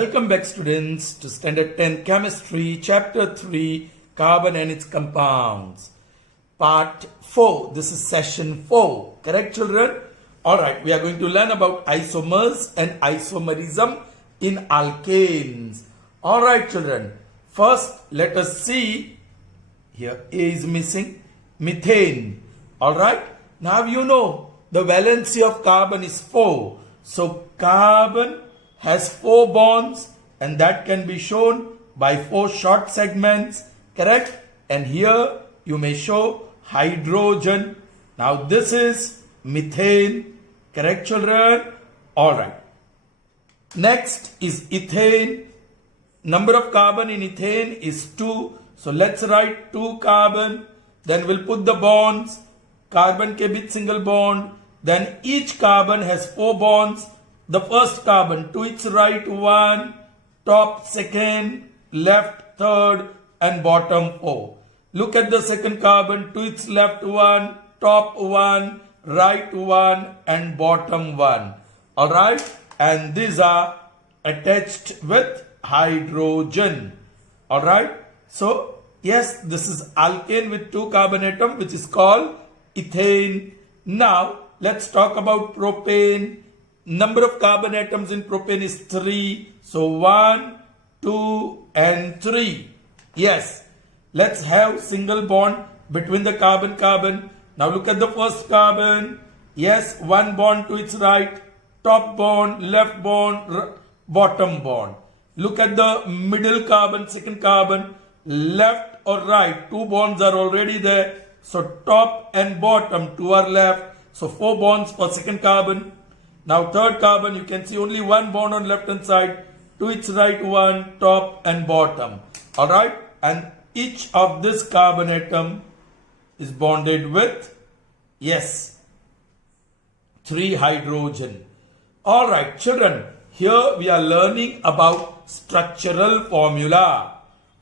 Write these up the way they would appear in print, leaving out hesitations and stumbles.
Welcome back, students, to Standard 10 Chemistry, Chapter 3, Carbon and its Compounds. Part 4. This is Session 4. Correct, children? Alright, we are going to learn about isomers and isomerism in alkanes. Alright, children. First, let us see. Here A is missing. Methane. Alright? Now you know the valency of carbon is 4. So, carbon has 4 bonds and that can be shown by 4 short segments, correct? And here you may show hydrogen. Now this is methane, correct, children? Alright. Next is ethane. Number of carbon in ethane is 2. So let's write 2 carbon. Then we'll put the bonds. Carbon ke bich single bond. Then each carbon has 4 bonds. The first carbon to its right 1, top second, left third, and bottom 4. Look at the second carbon to its left 1, top 1, right 1, and bottom 1. Alright? And these are attached with hydrogen. Alright? So, yes, this is alkane with 2 carbon atom, which is called ethane. Now, let's talk about propane. Number of carbon atoms in propane is 3. So 1, 2 and 3. Yes. Let's have single bond between the carbon. Now look at the first carbon. Yes, 1 bond to its right. Top bond, left bond, bottom bond. Look at the middle carbon, second carbon. Left or right, 2 bonds are already there. So top and bottom, 2 are left. So 4 bonds for second carbon. Now third carbon, you can see only 1 bond on left hand side, to its right 1, top and bottom. Alright, and each of this carbon atom is bonded with, yes, 3 hydrogen. Alright, children, here we are learning about structural formula.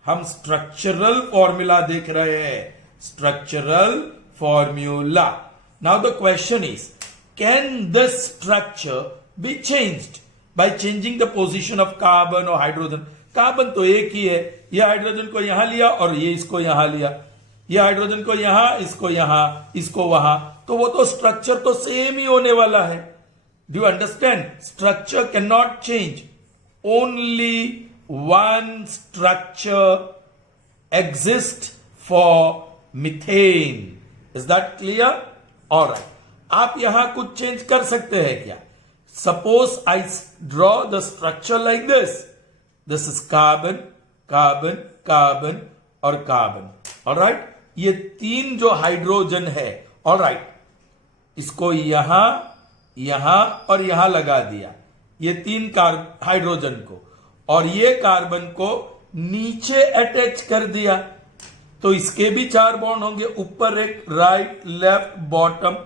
हम structural formula देख रहे हैं. Structural formula. Now the question is, can this structure be changed by changing the position of carbon or hydrogen? Carbon तो एक ही है. ये hydrogen को यहां लिया और ये इसको यहां लिया. ये हाइड्रोजन को यहां, इसको यहां, इसको वहां. तो वो तो स्ट्रक्चर तो सेम ही होने वाला है. Do you understand? Structure cannot change. Only one structure exists for methane. Is that clear? All right. आप यहां कुछ चेंज कर सकते हैं क्या? Suppose I draw the structure like this. This is carbon, carbon, carbon और carbon. Alright? ये 3 जो हाइड्रोजन है, alright, इसको यहां, यहां और यहां लगा दिया. ये 3 हाइड्रोजन को और ये कार्बन को नीचे अटैच कर दिया. तो इसके भी 4 बॉन्ड होंगे, ऊपर एक, राइट, लेफ्ट, बॉटम,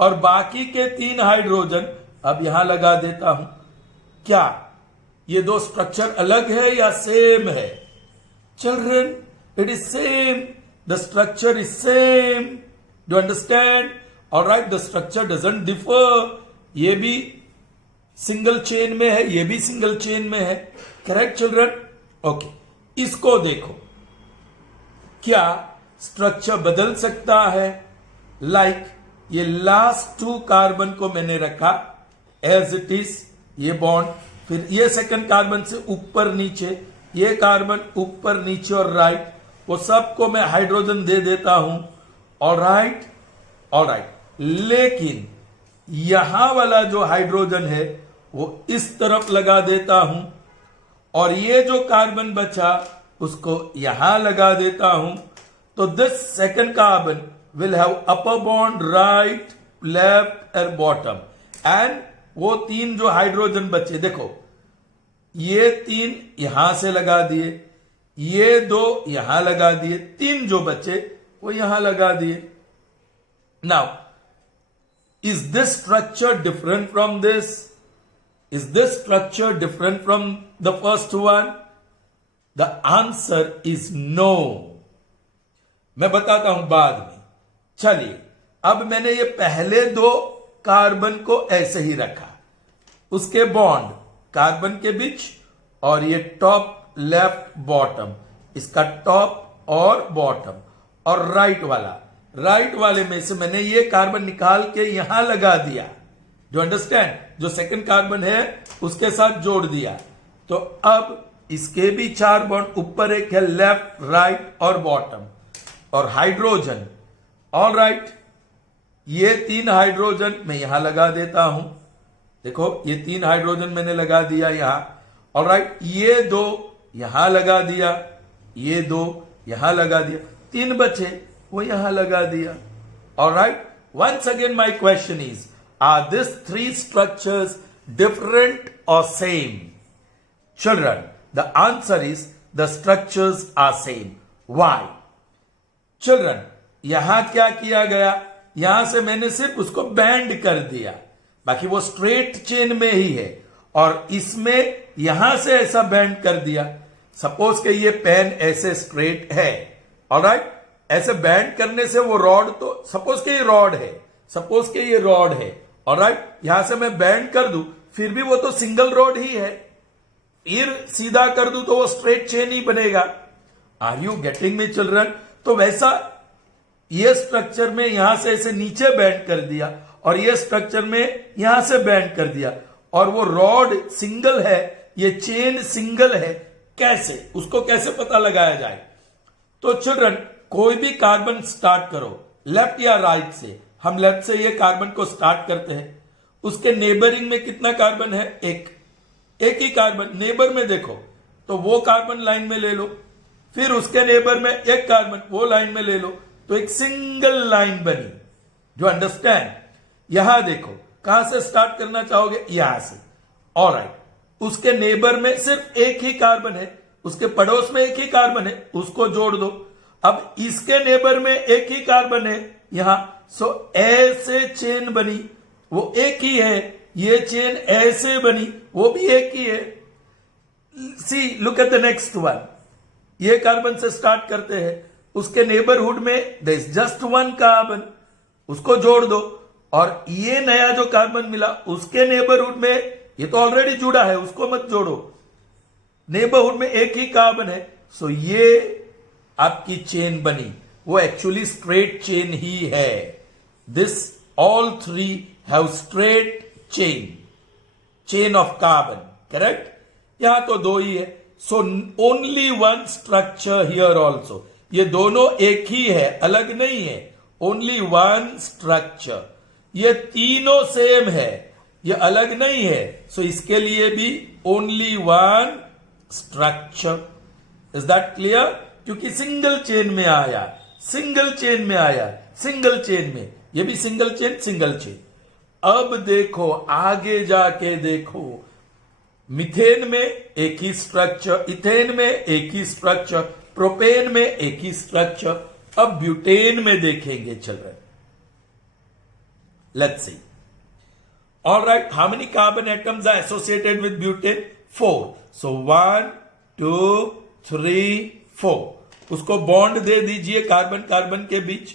और बाकी के 3 हाइड्रोजन अब यहां लगा देता हूं. क्या ये 2 स्ट्रक्चर अलग है या सेम है? Children, it is same. The structure is same. Do understand? Alright, the structure doesn't differ. ये भी सिंगल चेन में है, ये भी सिंगल चेन में है. Correct children? ओके, इसको देखो. क्या स्ट्रक्चर बदल सकता है? लाइक ये लास्ट 2 कार्बन को मैंने रखा एज इट इज, ये बॉन्ड. फिर ये सेकंड कार्बन से ऊपर नीचे, ये कार्बन ऊपर नीचे और राइट, वो सबको मैं हाइड्रोजन दे देता हूं. Alright, alright. लेकिन यहां वाला जो हाइड्रोजन है वो इस तरफ लगा देता हूं और ये जो कार्बन बचा उसको यहां लगा देता हूं. तो this second carbon will have upper bond, right, left and bottom. And वो 3 जो हाइड्रोजन बचे, देखो, ये 3 यहां से लगा दिए, ये 2 यहां लगा दिए, 3 जो बचे वो यहां लगा दिए. Now, is this structure different from this? Is this structure different from the first one? The answer is no. मैं बताता हूं बाद में. चलिए, अब मैंने ये पहले 2 कार्बन को ऐसे ही रखा. उसके बॉन्ड कार्बन के बीच और ये टॉप लेफ्ट बॉटम, इसका टॉप और बॉटम, और राइट वाले में से मैंने ये कार्बन निकाल के यहां लगा दिया, जो अंडरस्टैंड, जो सेकंड कार्बन है उसके साथ जोड़ दिया। तो अब इसके भी 4 बॉन्ड, ऊपर एक है लेफ्ट, राइट और बॉटम, और हाइड्रोजन। ऑल राइट, ये 3 हाइड्रोजन मैं यहां लगा देता हूं। देखो ये 3 हाइड्रोजन मैंने लगा दिया यहां। ऑल राइट, ये 2 यहां लगा दिया, ये 2 यहां लगा दिया, 3 बचे वो यहां लगा दिया। All right, once again my question is, are this 3 structures different और same? Children, the answer is the structures are same. Why? Children, यहां क्या किया गया, यहां से मैंने सिर्फ उसको बैंड कर दिया, बाकी वो स्ट्रेट चेन में ही है, और इसमें यहां से ऐसा बैंड कर दिया। सपोज के ये पेन ऐसे स्ट्रेट है, ऑलराइट, ऐसे बैंड करने से वो रॉड, तो सपोज के ये रॉड है, सपोज के ये रॉड है, ऑलराइट, यहां से मैं बैंड कर दूं, फिर भी वो तो सिंगल रॉड ही है, फिर सीधा कर दूं तो वो स्ट्रेट चेन ही बनेगा। Are you getting me children? तो वैसा ये स्ट्रक्चर में यहां से ऐसे नीचे बैंड कर दिया, और ये स्ट्रक्चर में यहां से बैंड कर दिया, और वो रॉड सिंगल है, ये चेन सिंगल है। कैसे, उसको कैसे पता लगाया जाए? तो चिल्ड्रन, कोई भी कार्बन स्टार्ट करो लेफ्ट या राइट से। हम लेफ्ट से ये कार्बन को स्टार्ट करते हैं, उसके नेबरिंग में कितना कार्बन है? एक ही कार्बन। नेबर में देखो तो वो कार्बन लाइन में ले लो, फिर उसके नेबर में एक कार्बन वो लाइन में ले लो, तो एक सिंगल लाइन बनी, जो अंडरस्टैंड। यहां देखो कहां से स्टार्ट करना चाहोगे? यहां से। ऑलराइट, उसके नेबर में सिर्फ एक ही कार्बन है, उसके पड़ोस में एक ही कार्बन है, उसको जोड़ दो। अब इसके नेबर में एक ही कार्बन है यहां, सो ऐसे चेन बनी, वो एक ही है। ये चेन ऐसे बनी, वो भी एक ही है। See, look at the next one. ये कार्बन से स्टार्ट करते हैं, उसके नेबरहुड में देयर इज जस्ट 1 कार्बन, उसको जोड़ दो। और ये नया जो कार्बन मिला, उसके नेबरहुड में, ये तो ऑलरेडी जुड़ा है, उसको मत जोड़ो, नेबरहुड में एक ही कार्बन है, सो ये आपकी चेन बनी, वो एक्चुअली स्ट्रेट चेन ही है। This all 3 have straight chain of carbon, correct? यहां तो 2 ही है, so only 1 structure here also. ये दोनों एक ही है, अलग नहीं है, ओनली 1 स्ट्रक्चर। ये तीनों सेम है, ये अलग नहीं है, सो इसके लिए भी only 1 structure. Is that clear? क्योंकि सिंगल चेन में आया, सिंगल चेन में आया, सिंगल चेन में, ये भी सिंगल चेन, सिंगल चेन। अब देखो आगे जाके देखो, मीथेन में एक ही स्ट्रक्चर, इथेन में एक ही स्ट्रक्चर, प्रोपेन में एक ही स्ट्रक्चर। अब ब्यूटेन में देखेंगे children, let's see. Alright, how many carbon atoms are associated with butane? 4। सो 1 2 3 4। उसको बॉन्ड दे दीजिए कार्बन कार्बन के बीच।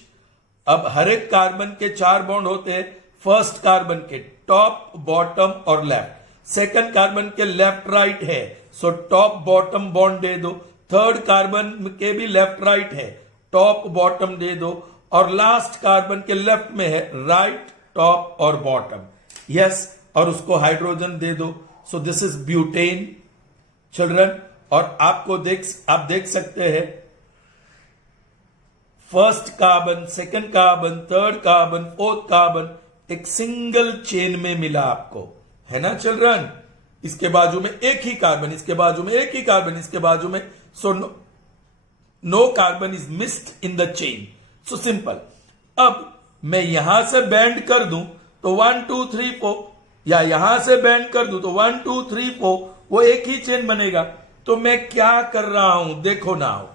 अब हर एक कार्बन के 4 बॉन्ड होते हैं। फर्स्ट कार्बन के टॉप, बॉटम और लेफ्ट, सेकंड कार्बन के लेफ्ट राइट है, सो टॉप बॉटम बॉन्ड दे दो। थर्ड कार्बन के भी लेफ्ट राइट है, टॉप बॉटम दे दो। और लास्ट कार्बन के लेफ्ट में है राइट, टॉप और बॉटम, यस, और उसको हाइड्रोजन दे दो। सो दिस इज ब्यूटेन चिल्ड्रन। और आपको आप देख सकते हैं, first carbon, second carbon, third carbon, fourth carbon एक सिंगल चेन में मिला आपको, है ना चिल्ड्रन? इसके बाजू में एक ही कार्बन, इसके बाजू में एक ही कार्बन, इसके बाजू में, so no carbon is missed in the chain. So simple. अब मैं यहां से बैंड कर दूं तो 1 2 3 4, या यहां से बैंड कर दूं तो 1 2 3 4, वो एक ही चेन बनेगा। तो मैं क्या कर रहा हूं, देखो नाउ,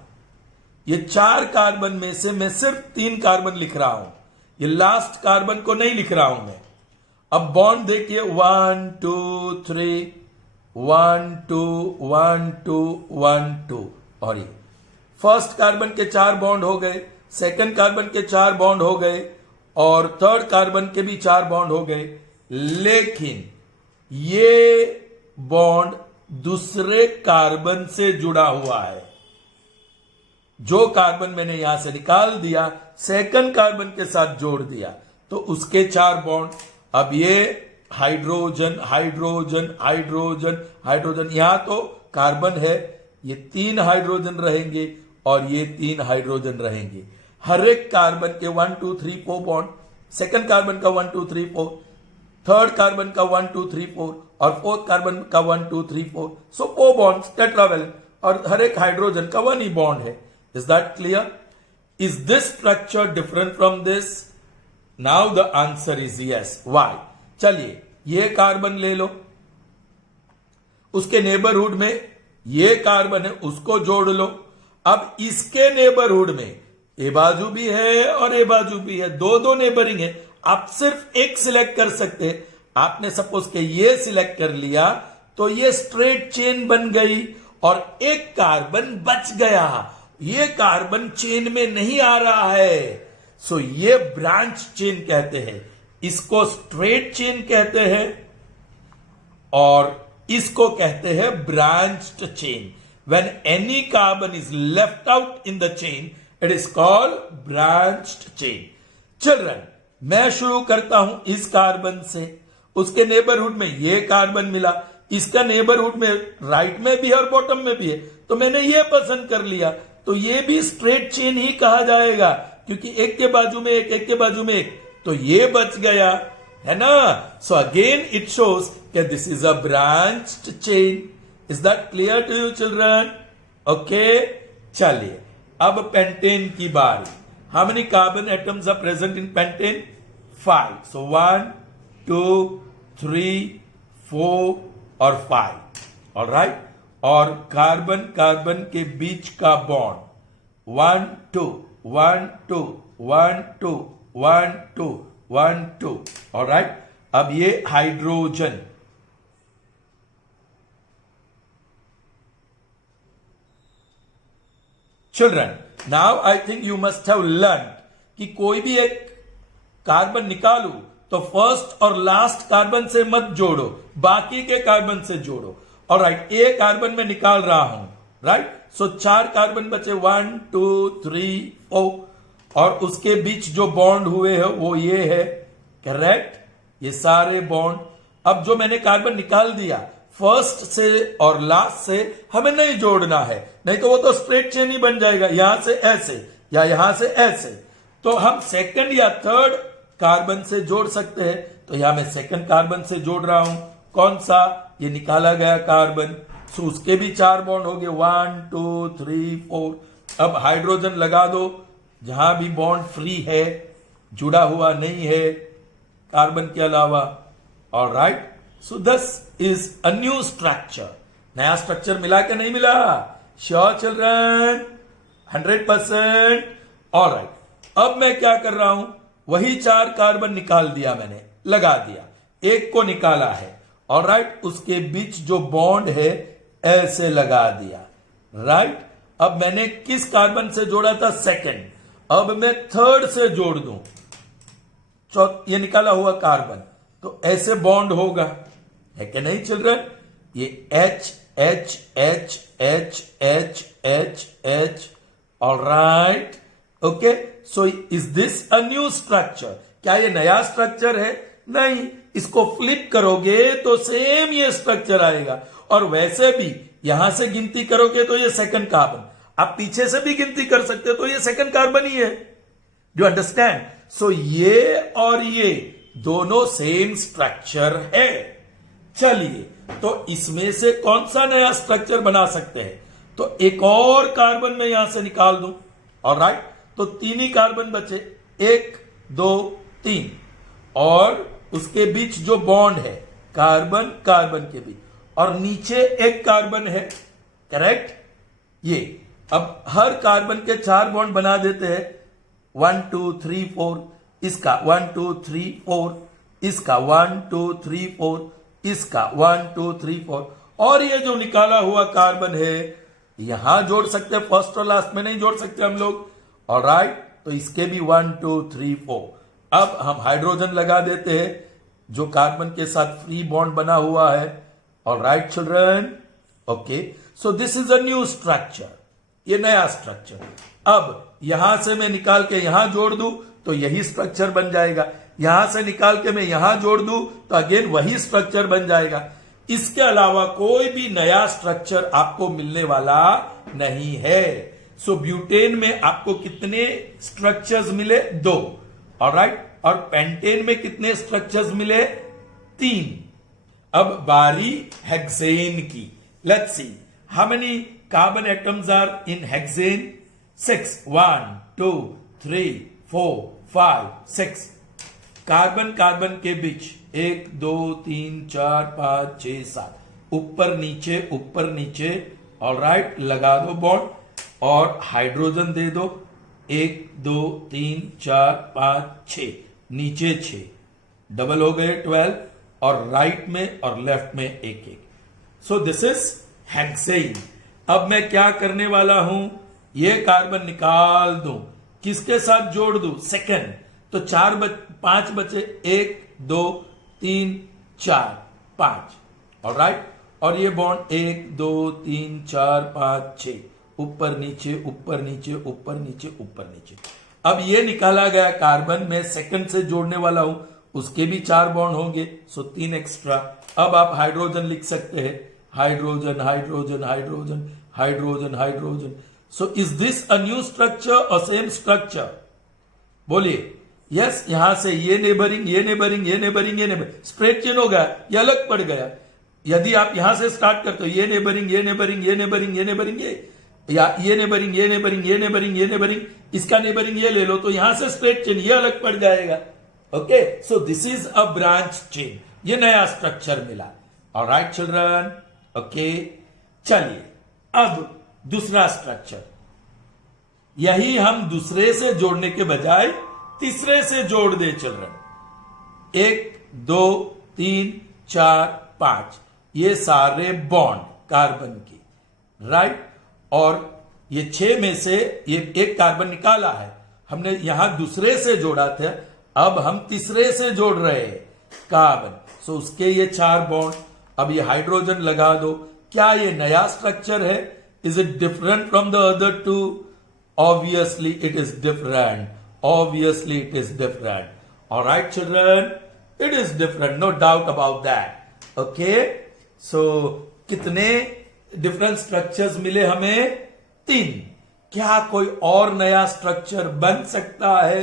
ये 4 कार्बन में से मैं सिर्फ 3 कार्बन लिख रहा हूं, ये लास्ट कार्बन को नहीं लिख रहा हूं मैं। अब बॉन्ड देखिए, 1 2 3, 1 2 1 2 1 2, और ये फर्स्ट कार्बन के 4 बॉन्ड हो गए, सेकंड कार्बन के 4 बॉन्ड हो गए, और थर्ड कार्बन के भी 4 बॉन्ड हो गए। लेकिन ये बॉन्ड दूसरे कार्बन से जुड़ा हुआ है। जो कार्बन मैंने यहां से निकाल दिया, सेकंड कार्बन के साथ जोड़ दिया, तो उसके 4 बॉन्ड। अब ये हाइड्रोजन हाइड्रोजन हाइड्रोजन हाइड्रोजन, यहां तो कार्बन है, ये 3 हाइड्रोजन रहेंगे और ये 3 हाइड्रोजन रहेंगे। हर एक कार्बन के 1 2 3 4 बॉन्ड, सेकंड कार्बन का 1 2 3 4, थर्ड कार्बन का 1 2 3 4 और फोर्थ कार्बन का 1 2 3 4, सो 4 बॉन्ड्स टेट्रावेलेंट, और हर एक हाइड्रोजन का 1 ही बॉन्ड है। Is that clear? Is this structure different from this? Now the answer is yes. Why? चलिए ये कार्बन ले लो, उसके नेबरहुड में ये कार्बन है, उसको जोड़ लो। अब इसके नेबरहुड में ए बाजू भी है और ए बाजू भी है, दो नेबरिंग है। आप सिर्फ एक सिलेक्ट कर सकते हैं। आपने सपोज के ये सिलेक्ट कर लिया तो ये स्ट्रेट चेन बन गई और एक कार्बन बच गया। ये कार्बन चेन में नहीं आ रहा है, सो ये ब्रांच चेन कहते हैं, इसको स्ट्रेट चेन कहते हैं और इसको कहते हैं branched chain. When any carbon is left out in the chain, it is called branched chain. Children, मैं शुरू करता हूं इस कार्बन से, उसके नेबरहुड में ये कार्बन मिला, इसका नेबरहुड में राइट में भी है और बॉटम में भी है, तो मैंने ये पसंद कर लिया, तो ये भी स्ट्रेट चेन ही कहा जाएगा, क्योंकि एक के बाजू में एक, एक के बाजू में एक, तो ये बच गया, है ना? सो अगेन इट शोज कि this is a branched chain. Is that clear to you children? Okay, चलिए अब पेंटेन की बारी। How many carbon atoms are present in pentane? 5। So 1 2 3 4 और 5, ऑलराइट। और कार्बन कार्बन के बीच का बॉन्ड 1 2 1 2 1 2 1 2 1 2, ऑलराइट। अब ये hydrogen, children now I think you must have learn कि कोई भी एक कार्बन निकालू तो फर्स्ट और लास्ट कार्बन से मत जोड़ो, बाकी के कार्बन से जोड़ो। ऑलराइट, एक कार्बन में निकाल रहा हूं, राइट? सो 4 कार्बन बचे, 1 2 3 4, और उसके बीच जो बॉन्ड हुए हैं वो ये है, करेक्ट? ये सारे बॉन्ड। अब जो मैंने कार्बन निकाल दिया, फर्स्ट से और लास्ट से हमें नहीं जोड़ना है, नहीं तो वो तो स्ट्रेट चेन ही बन जाएगा, यहां से ऐसे या यहां से ऐसे। तो हम सेकंड या थर्ड कार्बन से जोड़ सकते हैं, तो यहां मैं सेकंड कार्बन से जोड़ रहा हूं। कौन सा? ये निकाला गया कार्बन, सो उसके भी 4 बॉन्ड हो गए, 1 2 3 4। अब हाइड्रोजन लगा दो जहां भी बॉन्ड फ्री है, जुड़ा हुआ नहीं है कार्बन के अलावा, alright. So this is a new structure. नया स्ट्रक्चर मिला कि नहीं मिला? Sure children? 100%? ऑलराइट। अब मैं क्या कर रहा हूं, वही 4 कार्बन निकाल दिया मैंने, लगा दिया, एक को निकाला है, ऑलराइट। उसके बीच जो बॉन्ड है ऐसे लगा दिया, राइट। अब मैंने किस कार्बन से जोड़ा था? सेकंड। अब मैं थर्ड से जोड़ दूं, ये निकाला हुआ कार्बन, तो ऐसे बॉन्ड होगा, है कि नहीं चिल्ड्रन? ये H H H H H H H, alright, okay. So is this a new structure? क्या ये नया स्ट्रक्चर है? नहीं, इसको फ्लिप करोगे तो सेम ये स्ट्रक्चर आएगा, और वैसे भी यहां से गिनती करोगे तो ये सेकंड कार्बन, आप पीछे से भी गिनती कर सकते हो तो ये सेकंड कार्बन ही है। Do understand? सो ये और ये दोनों सेम स्ट्रक्चर है। चलिए, तो इसमें से कौन सा नया स्ट्रक्चर बना सकते हैं? तो एक और कार्बन में यहां से निकाल दूं, ऑलराइट। तो 3 ही कार्बन बचे, 1 2 3, और उसके बीच जो बॉन्ड है कार्बन कार्बन के बीच, और नीचे एक कार्बन है, करेक्ट? ये अब हर कार्बन के 4 बॉन्ड बना देते हैं, 1 2 3 4, इसका 1 2 3 4, इसका 1 2 3 4, इसका 1 2 3 4, और ये जो निकाला हुआ कार्बन है यहां जोड़ सकते हैं, फर्स्ट और लास्ट में नहीं जोड़ सकते हम लोग, ऑलराइट। तो इसके भी 1 2 3 4। अब हम हाइड्रोजन लगा देते हैं जो कार्बन के साथ फ्री बॉन्ड बना हुआ है, alright children. Okay, so this is a new structure, ये नया स्ट्रक्चर। अब यहां से मैं निकाल के यहां जोड़ दूं तो यही स्ट्रक्चर बन जाएगा, यहां से निकाल के मैं यहां जोड़ दूं तो अगेन वही स्ट्रक्चर बन जाएगा। इसके अलावा कोई भी नया स्ट्रक्चर आपको मिलने वाला नहीं है। सो ब्यूटेन में आपको कितने स्ट्रक्चर्स मिले? 2, ऑलराइट। और पेंटेन में कितने स्ट्रक्चर्स मिले? 3। अब बारी हेक्सेन की। Let's see how many carbon atoms are in hexane? 6। 1 2 3 4 5 6 carbon carbon के बीच 1 2 3 4 5 6 7 ऊपर नीचे ऑलराइट, लगा दो बॉन्ड और हाइड्रोजन दे दो। 1 2 3 4 5 6 नीचे 6 डबल हो गए 12 और राइट में और लेफ्ट में 1 1। सो दिस इज हेक्सेन। अब मैं क्या करने वाला हूं? ये कार्बन निकाल दूं, किसके साथ जोड़ दूं? सेकंड। तो 5 बचे, 1 2 3 4 5, ऑलराइट। और ये बॉन्ड 1 2 3 4 5 6 ऊपर नीचे ऊपर नीचे ऊपर नीचे ऊपर नीचे। अब ये निकाला गया कार्बन में सेकंड से जोड़ने वाला हूं, उसके भी 4 बॉन्ड होंगे, सो 3 एक्स्ट्रा। अब आप हाइड्रोजन लिख सकते हैं, hydrogen hydrogen hydrogen hydrogen hydrogen. So is this a new structure और सेम स्ट्रक्चर? बोलिए यस। यहां से ये नेबरिंग ये नेबरिंग ये नेबरिंग ये नेबरिंग स्ट्रेट चेन हो गया, ये अलग पड़ गया। यदि आप यहां से स्टार्ट करते हो, ये नेबरिंग ये नेबरिंग ये नेबरिंग ये नेबरिंग ये, या ये नेबरिंग ये नेबरिंग ये नेबरिंग ये नेबरिंग, इसका नेबरिंग ये ले लो, तो यहां से स्ट्रेट चेन ये अलग पड़ जाएगा। Okay, so this is a branch chain, ये नया स्ट्रक्चर मिला। Alright children, okay. चलिए अब दूसरा स्ट्रक्चर, यही हम दूसरे से जोड़ने के बजाय तीसरे से जोड़ दे चिल्ड्रन। 1 2 3 4 5 ये सारे बॉन्ड कार्बन के, राइट। और ये 6 में से ये एक कार्बन निकाला है, हमने यहां दूसरे से जोड़ा था, अब हम तीसरे से जोड़ रहे हैं कार्बन। सो उसके ये 4 बॉन्ड। अब ये हाइड्रोजन लगा दो। क्या ये नया स्ट्रक्चर है? Is it different from the other two? Obviously it is different, obviously it is different. All right children, it is different, no doubt about that. Okay, so कितने डिफरेंट स्ट्रक्चर्स मिले हमें? 3। क्या कोई और नया स्ट्रक्चर बन सकता है?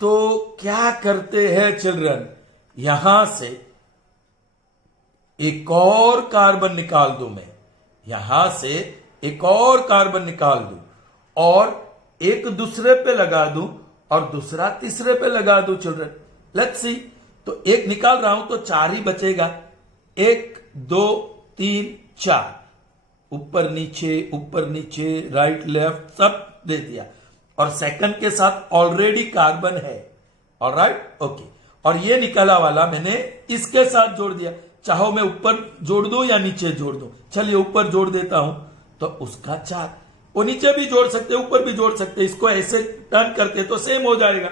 तो क्या करते हैं चिल्ड्रन, यहां से एक और कार्बन निकाल दूं, मैं यहां से एक और कार्बन निकाल दूं और एक दूसरे पे लगा दूं और दूसरा तीसरे पे लगा दो चिल्ड्रन। लेट्स सी, तो एक निकाल रहा हूं तो 4 ही बचेगा। 1 2 3 4 ऊपर नीचे राइट लेफ्ट सब दे दिया, और सेकंड के साथ ऑलरेडी कार्बन है। Alright, okay. और ये निकाला वाला मैंने इसके साथ जोड़ दिया। चाहो मैं ऊपर जोड़ दूं या नीचे जोड़ दूं? चलिए ऊपर जोड़ देता हूं, तो उसका 4। वो नीचे भी जोड़ सकते, ऊपर भी जोड़ सकते, इसको ऐसे टर्न करके तो सेम हो जाएगा।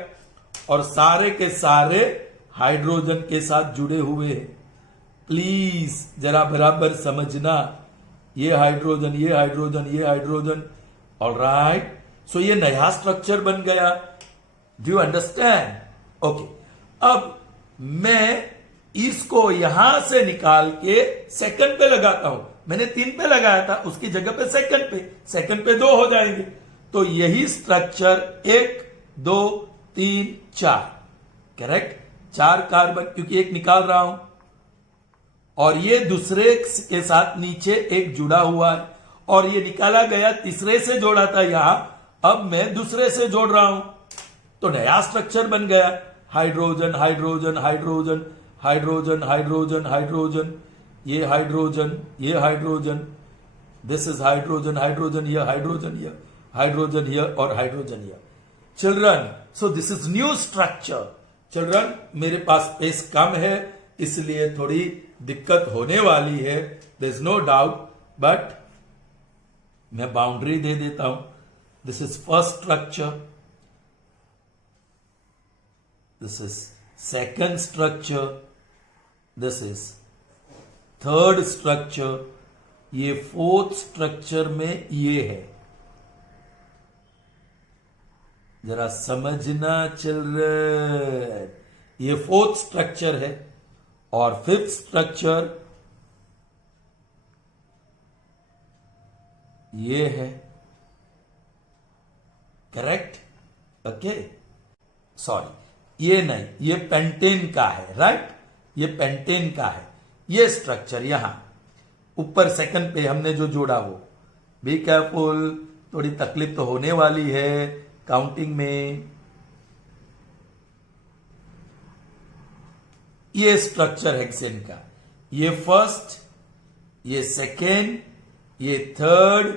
और सारे के सारे हाइड्रोजन के साथ जुड़े हुए हैं। प्लीज जरा बराबर समझना, ये हाइड्रोजन ये हाइड्रोजन ये हाइड्रोजन। ऑलराइट, सो ये नया स्ट्रक्चर बन गया। Do you understand? ओके, अब मैं इसको यहां से निकाल के सेकंड पे लगाता हूं। मैंने 3 पे लगाया था, उसकी जगह पे सेकंड पे 2 हो जाएंगे। तो यही स्ट्रक्चर 1 2 3 4, करेक्ट। 4 कार्बन, क्योंकि एक निकाल रहा हूं और ये दूसरे के साथ नीचे एक जुड़ा हुआ है, और ये निकाला गया तीसरे से जोड़ा था यहां, अब मैं दूसरे से जोड़ रहा हूं, तो नया स्ट्रक्चर बन गया। Hydrogen hydrogen hydrogen hydrogen hydrogen hydrogen, ये हाइड्रोजन ये hydrogen, this is hydrogen hydrogen, ये हाइड्रोजन ये हाइड्रोजन ये और हाइड्रोजन ये। Children, so this is new structure. Children, मेरे पास स्पेस कम है, इसलिए थोड़ी दिक्कत होने वाली है, there is no doubt, but मैं बाउंड्री दे देता हूं। This is first structure, this is second structure, this is third structure, ये फोर्थ स्ट्रक्चर में ये है, जरा समझना चिल्ड्रन, ये फोर्थ स्ट्रक्चर है और फिफ्थ स्ट्रक्चर ये है, करेक्ट? ओके, सॉरी ये नहीं, ये पेंटेन का है, राइट? ये पेंटेन का है, ये स्ट्रक्चर यहां ऊपर सेकंड पे हमने जो जोड़ा वो, बी केयरफुल, थोड़ी तकलीफ तो होने वाली है काउंटिंग में। ये स्ट्रक्चर हेक्सेन का, ये फर्स्ट, ये सेकेंड, ये थर्ड,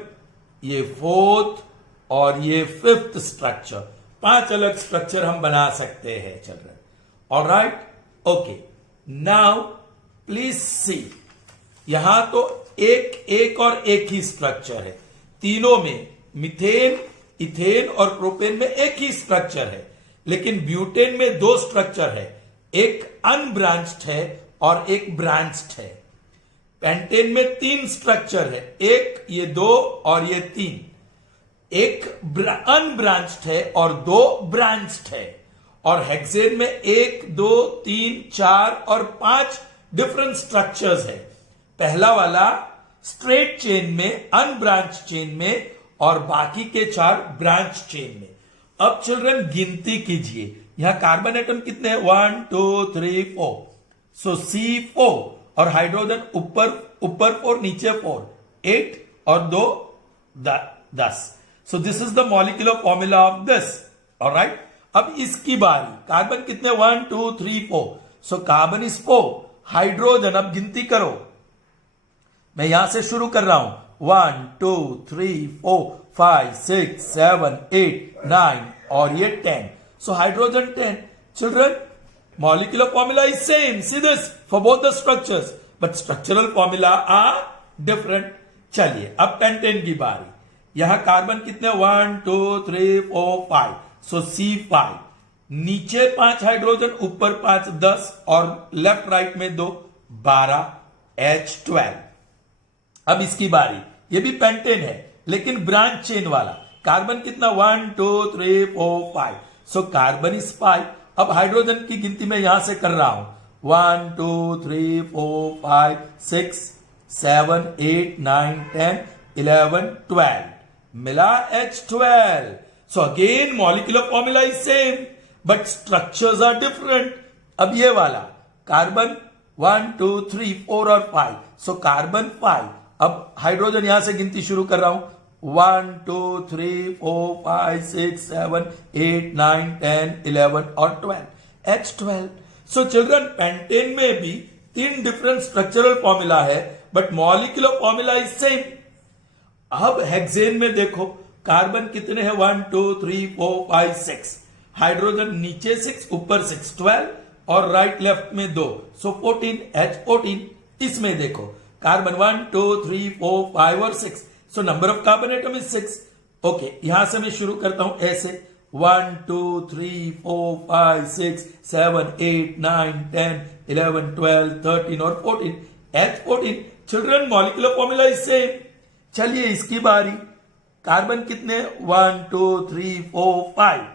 ये फोर्थ और ये फिफ्थ स्ट्रक्चर, 5 अलग स्ट्रक्चर हम बना सकते हैं children. Alright, okay, now please see, यहां तो एक और एक ही स्ट्रक्चर है, तीनों में मीथेन, इथेन और प्रोपेन में एक ही स्ट्रक्चर है, लेकिन ब्यूटेन में 2 स्ट्रक्चर है, एक अनब्रांच्ड है और एक ब्रांच्ड है। पेंटेन में 3 स्ट्रक्चर है, एक, ये 2 और ये 3, एक अनब्रांच्ड है और 2 ब्रांच्ड है। और हेक्सेन में 1, 2, 3, 4 और 5 डिफरेंट स्ट्रक्चर्स है। पहला वाला स्ट्रेट चेन में, अनब्रांच चेन में और बाकी के 4 ब्रांच चेन में। अब चिल्ड्रन गिनती कीजिए, यहां कार्बन एटम कितने हैं? 1, 2, 3, 4, सो C4 और हाइड्रोजन ऊपर 4 नीचे 4, 8 और 2 10। सो this is the molecular formula of this. Alright, अब इसकी बारी, कार्बन कितने? 1, 2, 3, 4, सो कार्बन इज 4, हाइड्रोजन, अब गिनती करो, मैं यहां से शुरू कर रहा हूं, 1, 2, 3, 4, 5, 6, 7, 8, 9 और ये 10, so hydrogen 10। Children, molecular formula is same, see this, for both the structures, but structural formula are different। चलिए अब पेंटेन की बारी, यहां कार्बन कितने? 1, 2, 3, 4, 5, सो C5, नीचे 5 हाइड्रोजन, ऊपर 5, 10 और लेफ्ट राइट में 2, 12, H12। अब इसकी बारी, ये भी पेंटेन है लेकिन ब्रांच चेन वाला, कार्बन कितना? 1, 2, 3, 4, 5, सो कार्बन इज 5। अब हाइड्रोजन की गिनती में यहां से कर रहा हूं, 1, 2, 3, 4, 5, 6, 7, 8, 9, 10, 11, 12, मिला H12। So again molecular formula is same but structures are different. अब ये वाला कार्बन 1, 2, 3, 4 और 5, सो कार्बन 5। अब हाइड्रोजन यहां से गिनती शुरू कर रहा हूं, 1, 2, 3, 4, 5, 6, 7, 8, 9, 10, 11 और 12, H12। सो चिल्ड्रन, पेंटेन में भी 3 डिफरेंट स्ट्रक्चरल फॉर्मूला है but molecular formula is same. अब हेक्सेन में देखो, कार्बन कितने हैं? 1, 2, 3, 4, 5, 6, हाइड्रोजन नीचे 6 ऊपर 6, 12 और राइट लेफ्ट में 2, सो 14, H14। इसमें देखो, कार्बन 1, 2, 3, 4, 5 और 6, so number of carbon atom is 6। Okay, यहां से मैं शुरू करता हूं ऐसे, 1, 2, 3, 4, 5, 6, 7, 8, 9, 10, 11, 12, 13 और 14, H14। Children, molecular formula is same. चलिए इसकी बारी, कार्बन कितने? 1, 2, 3, 4, 5,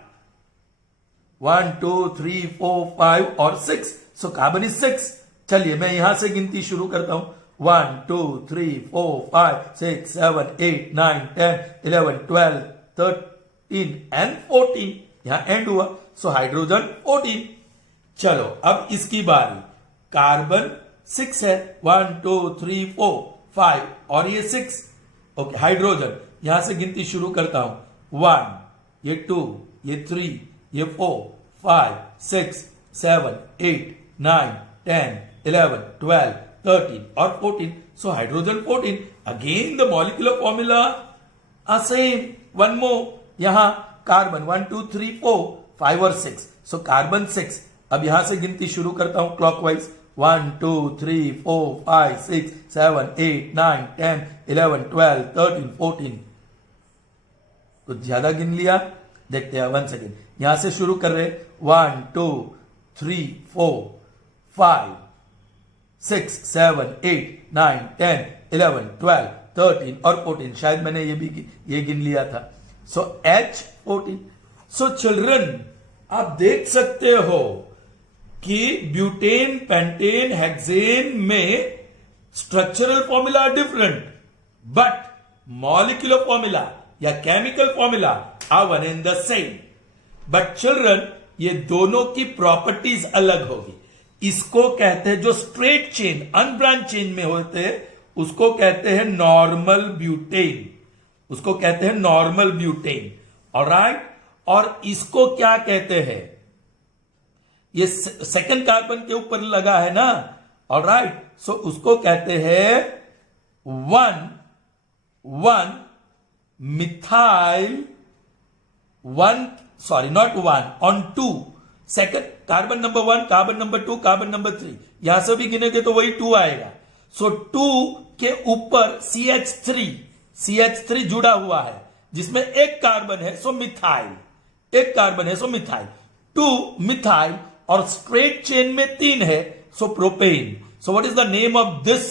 1, 2, 3, 4, 5 और 6, सो कार्बन इज 6। चलिए मैं यहां से गिनती शुरू करता हूं, 1, 2, 3, 4, 5, 6, 7, 8, 9, 10, 11, 12, 13 एंड 14, यहां एंड हुआ, सो हाइड्रोजन 14। चलो अब इसकी बारी, कार्बन 6 है, 1, 2, 3, 4, 5 और ये 6। ओके, हाइड्रोजन यहां से गिनती शुरू करता हूं, 1, ये 2, ये 3, ये 4, 5, 6, 7, 8, 9, 10, 11, 12, 13 और 14, so hydrogen 14। again the molecular formula are same। one more, यहां कार्बन 1, 2, 3, 4, 5 और 6, so कार्बन 6। अब यहां से गिनती शुरू करता हूं क्लॉकवाइज, 1, 2, 3, 4, 5, 6, 7, 8, 9, 10, 11, 12, 13, 14, कुछ ज्यादा गिन लिया, देखते हैं 1 सेकेंड, यहां से शुरू कर रहे, 1, 2, 3, 4, 5, 6, 7, 8, 9, 10, 11, 12, 13 और 14, शायद मैंने ये गिन लिया था. सो H14. सो चिल्ड्रन, आप देख सकते हो कि ब्यूटेन, पेंटेन, हेक्सेन में structural formula different, but molecular formula या chemical formula are one and the same. But children, ये दोनों की प्रॉपर्टीज अलग होगी. इसको कहते हैं, जो स्ट्रेट चेन, अनब्रांच चेन में होते हैं, उसको कहते हैं नॉर्मल ब्यूटेन. उसको कहते हैं नॉर्मल ब्यूटेन. ऑलराइट. और इसको क्या कहते हैं? ये सेकंड कार्बन के ऊपर लगा है ना. ऑलराइट. सो उसको कहते हैं one methyl not one, on two. Second carbon number 1, carbon number 2, carbon number 3, यहां से भी गिनेंगे तो वही 2 आएगा. सो 2 के ऊपर CH3 जुड़ा हुआ है, जिसमें एक कार्बन है, सो मिथाइल. एक कार्बन है, सो मिथाइल. 2 मिथाइल, और स्ट्रेट चेन में 3 है, so propane. So what is the name of this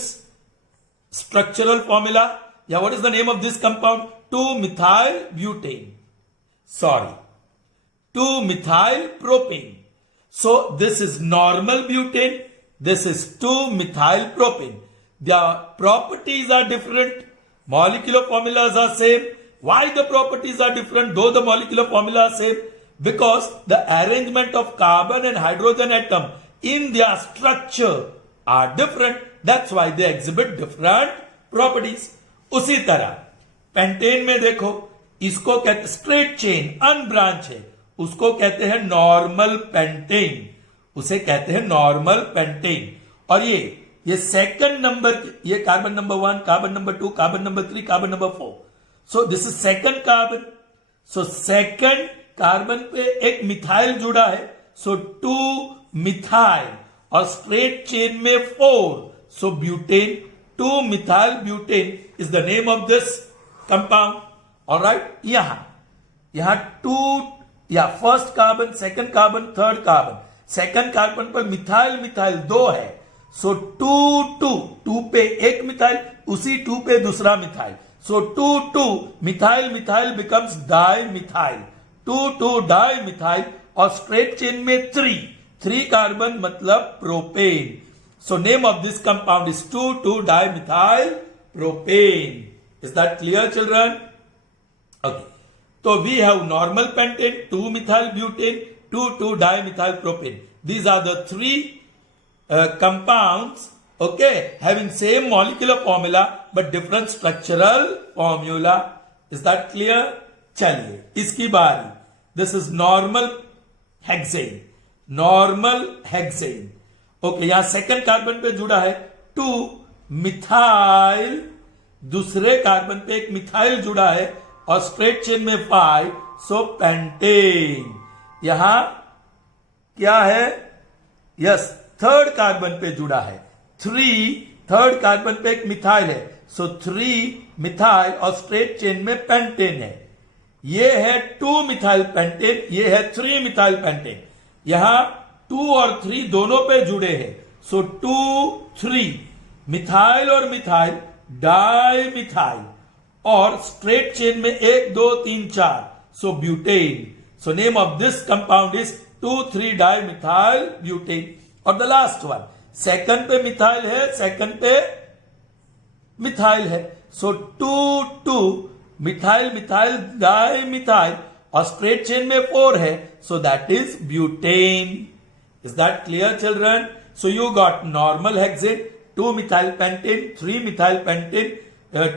structural formula, या what is the name of this compound? 2 methyl butane. Sorry, 2 methyl propane. So this is normal butane, this is 2 methyl propane. Their properties are different, molecular formulas are same. Why the properties are different though the molecular formula are same? Because the arrangement of carbon and hydrogen atom in their structure are different. That's why they exhibit different properties. उसी तरह pentane में देखो, इसको कहते straight chain, unbranch है, उसको कहते हैं नॉर्मल पेंटेन. उसे कहते हैं नॉर्मल पेंटेन. और ये सेकंड नंबर, ये carbon number 1, carbon number 2, carbon number 3, carbon number 4. So this is second carbon. So second carbon पे एक मिथाइल जुड़ा है, सो 2 मिथाइल, और स्ट्रेट चेन में 4, so butane. 2 methyl butane is the name of this compound. Alright. यहां 2 या first carbon, second carbon, third carbon. Second carbon पर methyl 2 है, सो 2 पे एक मिथाइल, उसी 2 पे दूसरा मिथाइल. सो 2 methyl becomes di methyl. 2 di methyl, और स्ट्रेट चेन में 3 कार्बन मतलब propane. So name of this compound is 2 di methyl propane. Is that clear children? Okay, so we have normal pentane, 2 methyl butane, 2 dimethyl propane. These are the 3 compounds, okay, having same molecular formula but different structural formula. Is that clear? चलिए इसकी बारी. This is normal hexane. Normal hexane. Okay, यहां second carbon पे जुड़ा है 2 methyl, दूसरे carbon पे एक मिथाइल जुड़ा है, और स्ट्रेट चेन में 5, सो पेंटेन. यहां क्या है? यस, थर्ड कार्बन पे जुड़ा है 3, थर्ड कार्बन पे एक मिथाइल है, सो 3 मिथाइल, और स्ट्रेट चेन में पेंटेन है. ये है 2 मिथाइल पेंटेन, ये है 3 मिथाइल पेंटेन. यहां 2 और 3 दोनों पे जुड़े हैं, सो 2, 3 मिथाइल और मिथाइल, डाई मिथाइल, और स्ट्रेट चेन में 1, 2, 3, 4, so butane. So name of this compound is 2, 3 dimethyl butane. और द लास्ट वन, सेकंड पे मिथाइल है, सेकंड पे मिथाइल है, सो 2 मिथाइल डाई मिथाइल, और स्ट्रेट चेन में 4 है, so that is butane. Is that clear children? So you got normal hexane, 2 methyl pentane, 3 methyl pentane,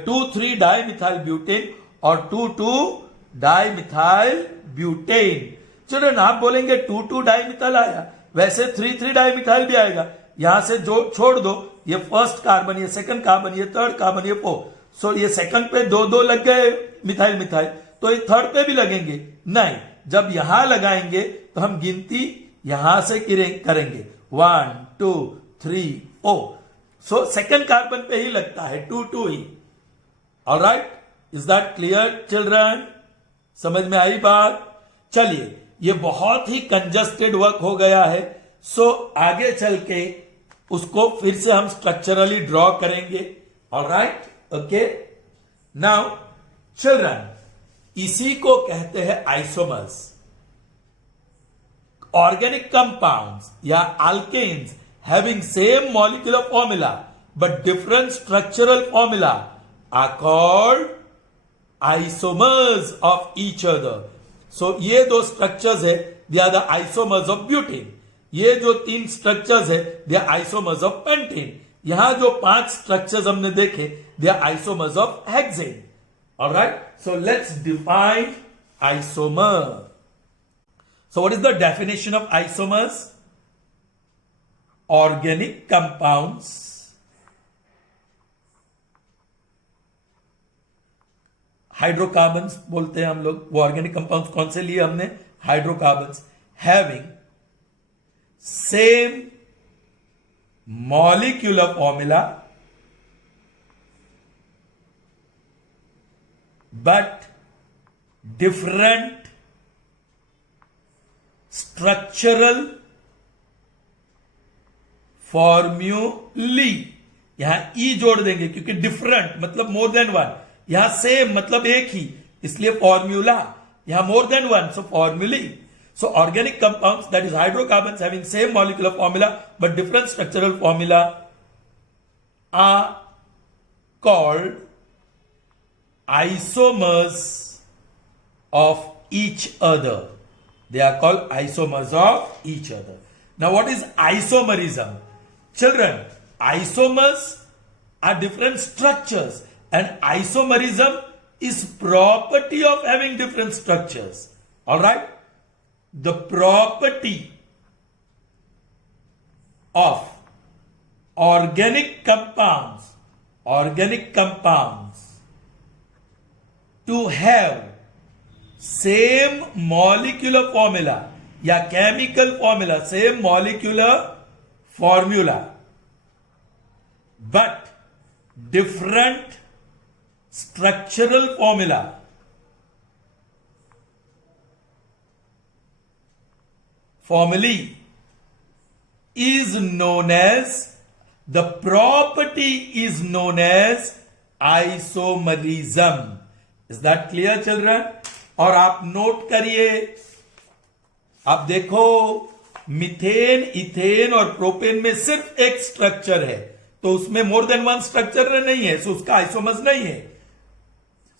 2 dimethyl butane, और 2 dimethyl butane. Children, आप बोलेंगे 2 dimethyl आया, वैसे 3 डाइमिथाइल भी आएगा. यहां से जो छोड़ दो, ये फर्स्ट कार्बन, ये सेकंड कार्बन, ये थर्ड कार्बन, ये 4. सो ये सेकंड पे 2 लग गए मिथाइल, तो ये थर्ड पे भी लगेंगे नहीं. जब यहां लगाएंगे तो हम गिनती यहां से करेंगे 1, 2, 3, 4. सो सेकंड कार्बन पे ही लगता है 2 ही. Alright, is that clear children? समझ में आई बात? चलिए, ये बहुत ही कंजस्टेड वर्क हो गया है. सो आगे चल के उसको फिर से हम स्ट्रक्चरली ड्रॉ करेंगे. All right, okay. Now children, इसी को कहते हैं आइसोमर्स। ऑर्गेनिक कंपाउंड्स या alkanes having same molecular formula but different structural formula are called isomers of each other. So ये दो structures है, they are the isomers of butane. ये जो तीन structures है, they are isomers of pentane. यहां जो 5 structures हमने देखे, they are isomers of hexane. Alright, so let's define isomer. So what is the definition of isomers? Organic compounds hydrocarbons बोलते हैं हम लोग। वो ऑर्गेनिक कंपाउंड्स कौन से लिए हमने? Hydrocarbons having same molecular formula but different structural formulae. यहां ई जोड़ देंगे क्योंकि डिफरेंट मतलब मोर देन वन, यहां सेम मतलब एक ही, इसलिए फॉर्म्यूला, यहां more than one, so formulae. So organic compounds that is hydrocarbons having same molecular formula but different structural formula are called isomers of each other. They are called isomers of each other. Now what is isomerism? Children, isomers are different structures and isomerism is property of having different structures. Alright? The property of organic compounds to have same molecular formula या chemical formula, same molecular formula but different structural formula formulae is known as, the property is known as isomerism. Is that clear children? और आप note करिए, आप देखो methane, ethane और propane में सिर्फ एक स्ट्रक्चर है, तो उसमें मोर देन वन स्ट्रक्चर नहीं है, सो उसका आइसोमर्स नहीं है।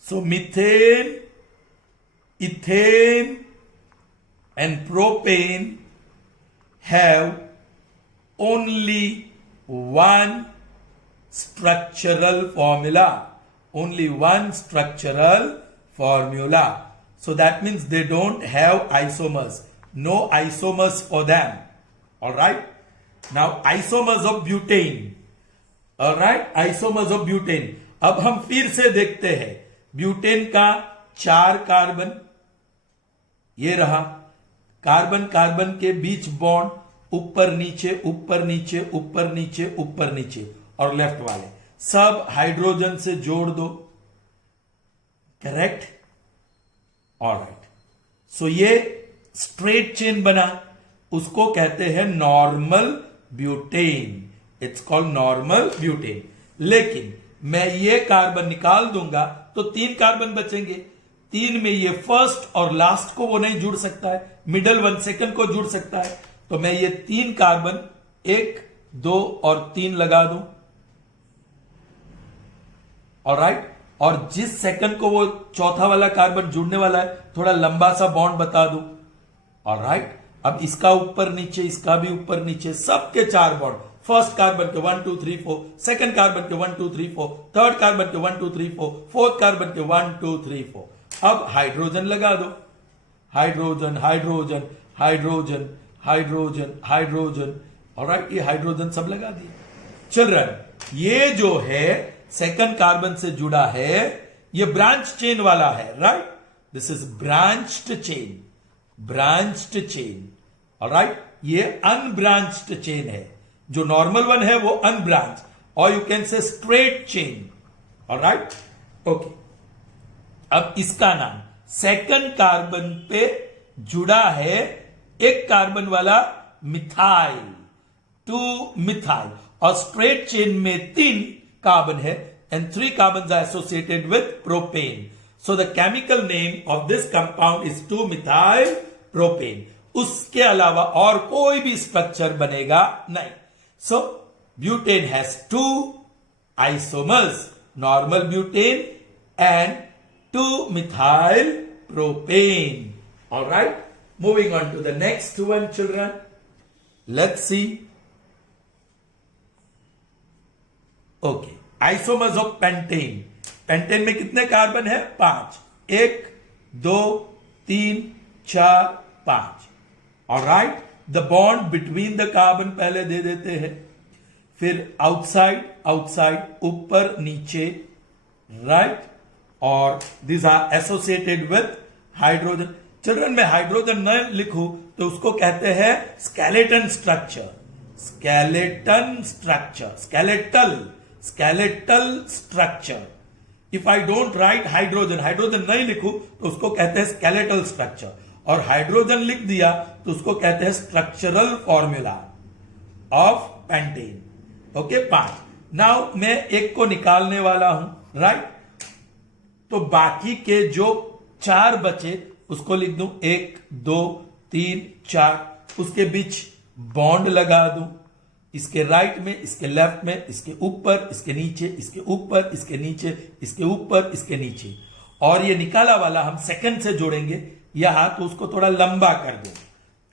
So methane, ethane and propane have only one structural formula, only one structural formula. So that means they don't have isomers. No isomers for them. Alright. Now isomers of butane. Alright. Isomers of butane. अब हम फिर से देखते हैं butane का 4 carbon, ये रहा carbon carbon के बीच बॉन्ड ऊपर नीचे ऊपर नीचे ऊपर नीचे ऊपर नीचे, और लेफ्ट वाले सब हाइड्रोजन से जोड़ दो। करेक्ट? ऑलराइट। सो ये स्ट्रेट चेन बना, उसको कहते हैं normal butane. It's called normal butane. लेकिन मैं ये कार्बन निकाल दूंगा तो 3 कार्बन बचेंगे। 3 में ये फर्स्ट और लास्ट को वो नहीं जुड़ सकता है, मिडल 1 सेकंड को जुड़ सकता है, तो मैं ये 3 कार्बन 1 2 और 3 लगा दूं। ऑलराइट। और जिस सेकंड को वो चौथा वाला कार्बन जुड़ने वाला है, थोड़ा लंबा सा बॉन्ड बता दूं। ऑलराइट। अब इसका ऊपर नीचे, इसका भी ऊपर नीचे, सबके 4 बॉन्ड, फर्स्ट कार्बन के 1 2 3 4, सेकंड कार्बन के 1 2 3 4, थर्ड कार्बन के 1 2 3 4, फोर्थ कार्बन के 1 2 3 4। अब हाइड्रोजन लगा दो, hydrogen hydrogen hydrogen hydrogen hydrogen. Alright, ये हाइड्रोजन सब लगा दिए। चिल्ड्रन, ये जो है सेकंड कार्बन से जुड़ा है, ये ब्रांच चेन वाला है। Right, this is branched chain, branched chain. Alright, ये अनब्रांच्ड चेन है। जो नॉर्मल वन है वो अनब्रांच, और you can say straight chain. Alright, okay. अब इसका नाम सेकंड कार्बन पे जुड़ा है एक कार्बन वाला मिथाइल, 2 मिथाइल, और स्ट्रेट चेन में 3 कार्बन है, and 3 carbons are associated with propane. So the chemical name of this compound is 2-methyl propane. उसके अलावा और कोई भी स्ट्रक्चर बनेगा नहीं. So butane has 2 isomers, normal butane and 2-methyl propane. All right, moving on to the next one, children. Let's see. Okay, isomers of pentane. Pentane में कितने carbon है? 5. 1, 2, 3, 4, 5. Alright, the bond between the carbon पहले दे देते हैं, फिर outside outside, ऊपर नीचे, right, और this are associated with hydrogen. Children में हाइड्रोजन न लिखूं तो उसको कहते हैं skeleton structure. Skeleton structure, skeletal structure. If I don't write hydrogen, hydrogen नहीं लिखूं तो उसको कहते हैं स्केलेटल स्ट्रक्चर, और हाइड्रोजन लिख दिया तो उसको कहते हैं structural formula of pentane. Okay, 5. Now मैं एक को निकालने वाला हूं, राइट, तो बाकी के जो 4 बचे उसको लिख दूं 1, 2, 3, 4. उसके बीच बॉन्ड लगा दूं, इसके राइट में, इसके लेफ्ट में, इसके ऊपर, इसके नीचे, इसके ऊपर, इसके नीचे, इसके ऊपर, इसके नीचे. और ये निकाला वाला हम सेकंड से जोड़ेंगे यहां, तो उसको थोड़ा लंबा कर दो.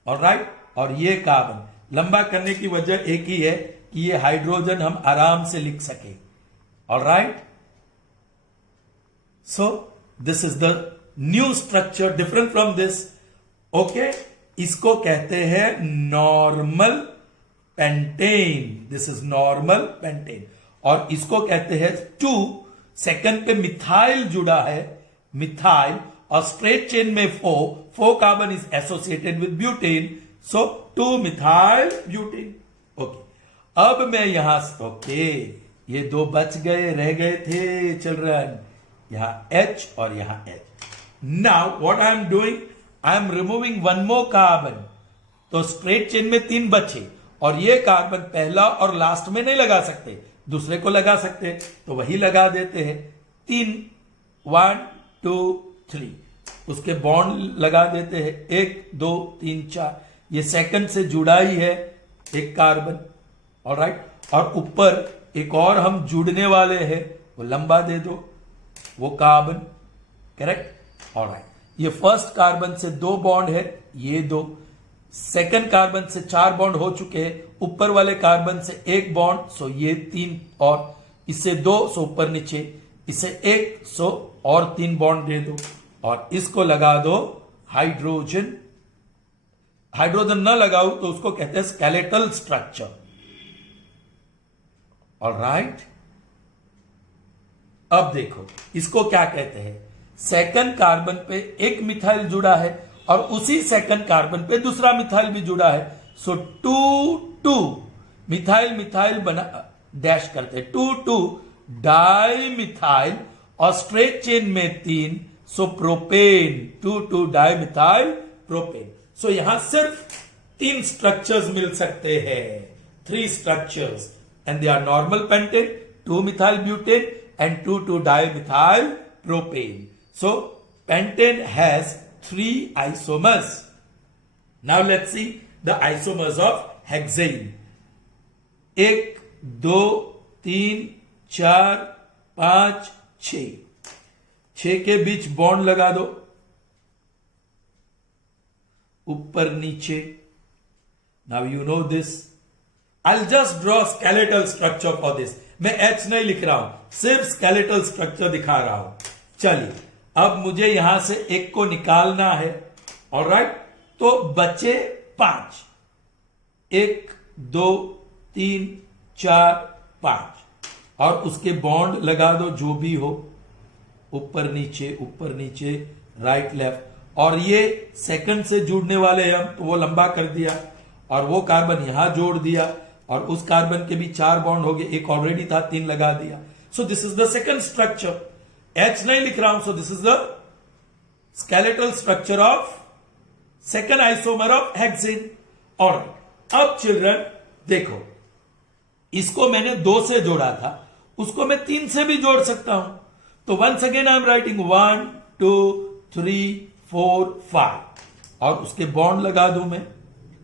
ऑलराइट, और ये कार्बन लंबा करने की वजह एक ही है कि ये हाइड्रोजन हम आराम से लिख सके. Alright, so this is the new structure different from this. Okay, इसको कहते हैं normal pentane. This is normal pentane. और इसको कहते हैं 2, सेकंड पे मिथाइल जुड़ा है, मिथाइल, और स्ट्रेट चेन में 4 carbon is associated with butane, so 2-methyl butane. Okay, अब मैं यहां, ओके, ये 2 बच गए, रह गए थे चिल्ड्रन, यहां H और यहां H. Now what I am doing, I am removing 1 more carbon. तो स्ट्रेट चेन में 3 बचे, और ये कार्बन पहला और लास्ट में नहीं लगा सकते, दूसरे को लगा सकते, तो वही लगा देते हैं. 3, 1, 2, 3, उसके बॉन्ड लगा देते हैं. 1, 2, 3, 4. ये सेकंड से जुड़ा ही है एक कार्बन. ऑलराइट, और ऊपर एक और हम जुड़ने वाले हैं, वो लंबा दे दो, वो कार्बन. करेक्ट. ऑलराइट, ये फर्स्ट कार्बन से 2 बॉन्ड है, ये 2. सेकंड कार्बन से 4 बॉन्ड हो चुके हैं, ऊपर वाले कार्बन से 1 बॉन्ड, सो ये 3, और इससे 2, सो ऊपर नीचे, इसे 1, सो और 3 बॉन्ड दे दो, और इसको लगा दो हाइड्रोजन. हाइड्रोजन ना लगाओ तो उसको कहते हैं स्केलेटल स्ट्रक्चर. ऑलराइट, अब देखो इसको क्या कहते हैं. सेकंड कार्बन पे एक मिथाइल जुड़ा है, और उसी सेकंड कार्बन पे दूसरा मिथाइल भी जुड़ा है, सो 2 मिथाइल मिथाइल बना, डैश करते, 2 डाई मिथाइल, और स्ट्रेट चेन में 3, so propane, 2 di methyl propane. So यहां सिर्फ 3 स्ट्रक्चर्स मिल सकते हैं, 3 structures, and they are normal pentane, 2-methyl butane, and 2 dimethyl propane. So pentane has 3 isomers. Now let's see the isomers of hexane. 1, 2, 3, 4, 5, 6. 6 के बीच bond लगा दो, ऊपर नीचे. Now you know this. I'll just draw skeletal structure for this. मैं H नहीं लिख रहा हूं, सिर्फ skeletal structure दिखा रहा हूं. चलिए, अब मुझे यहां से एक को निकालना है. ऑलराइट, तो बचे 5. 1, 2, 3, 4, 5, और उसके बॉन्ड लगा दो जो भी हो, ऊपर नीचे, राइट लेफ्ट. और ये सेकंड से जुड़ने वाले हैं हम, तो वो लंबा कर दिया, और वो कार्बन यहां जोड़ दिया, और उस कार्बन के भी 4 बॉन्ड हो गए, एक ऑलरेडी था, 3 लगा दिया. सो this is the second structure. H नहीं लिख रहा हूं, सो this is the skeletal structure of second isomer of hexane. और अब चिल्ड्रन देखो, इसको मैंने 2 से जोड़ा था, उसको मैं 3 से भी जोड़ सकता हूं। तो once again I am writing 1 2 3 4 5 और उसके बॉन्ड लगा दूं मैं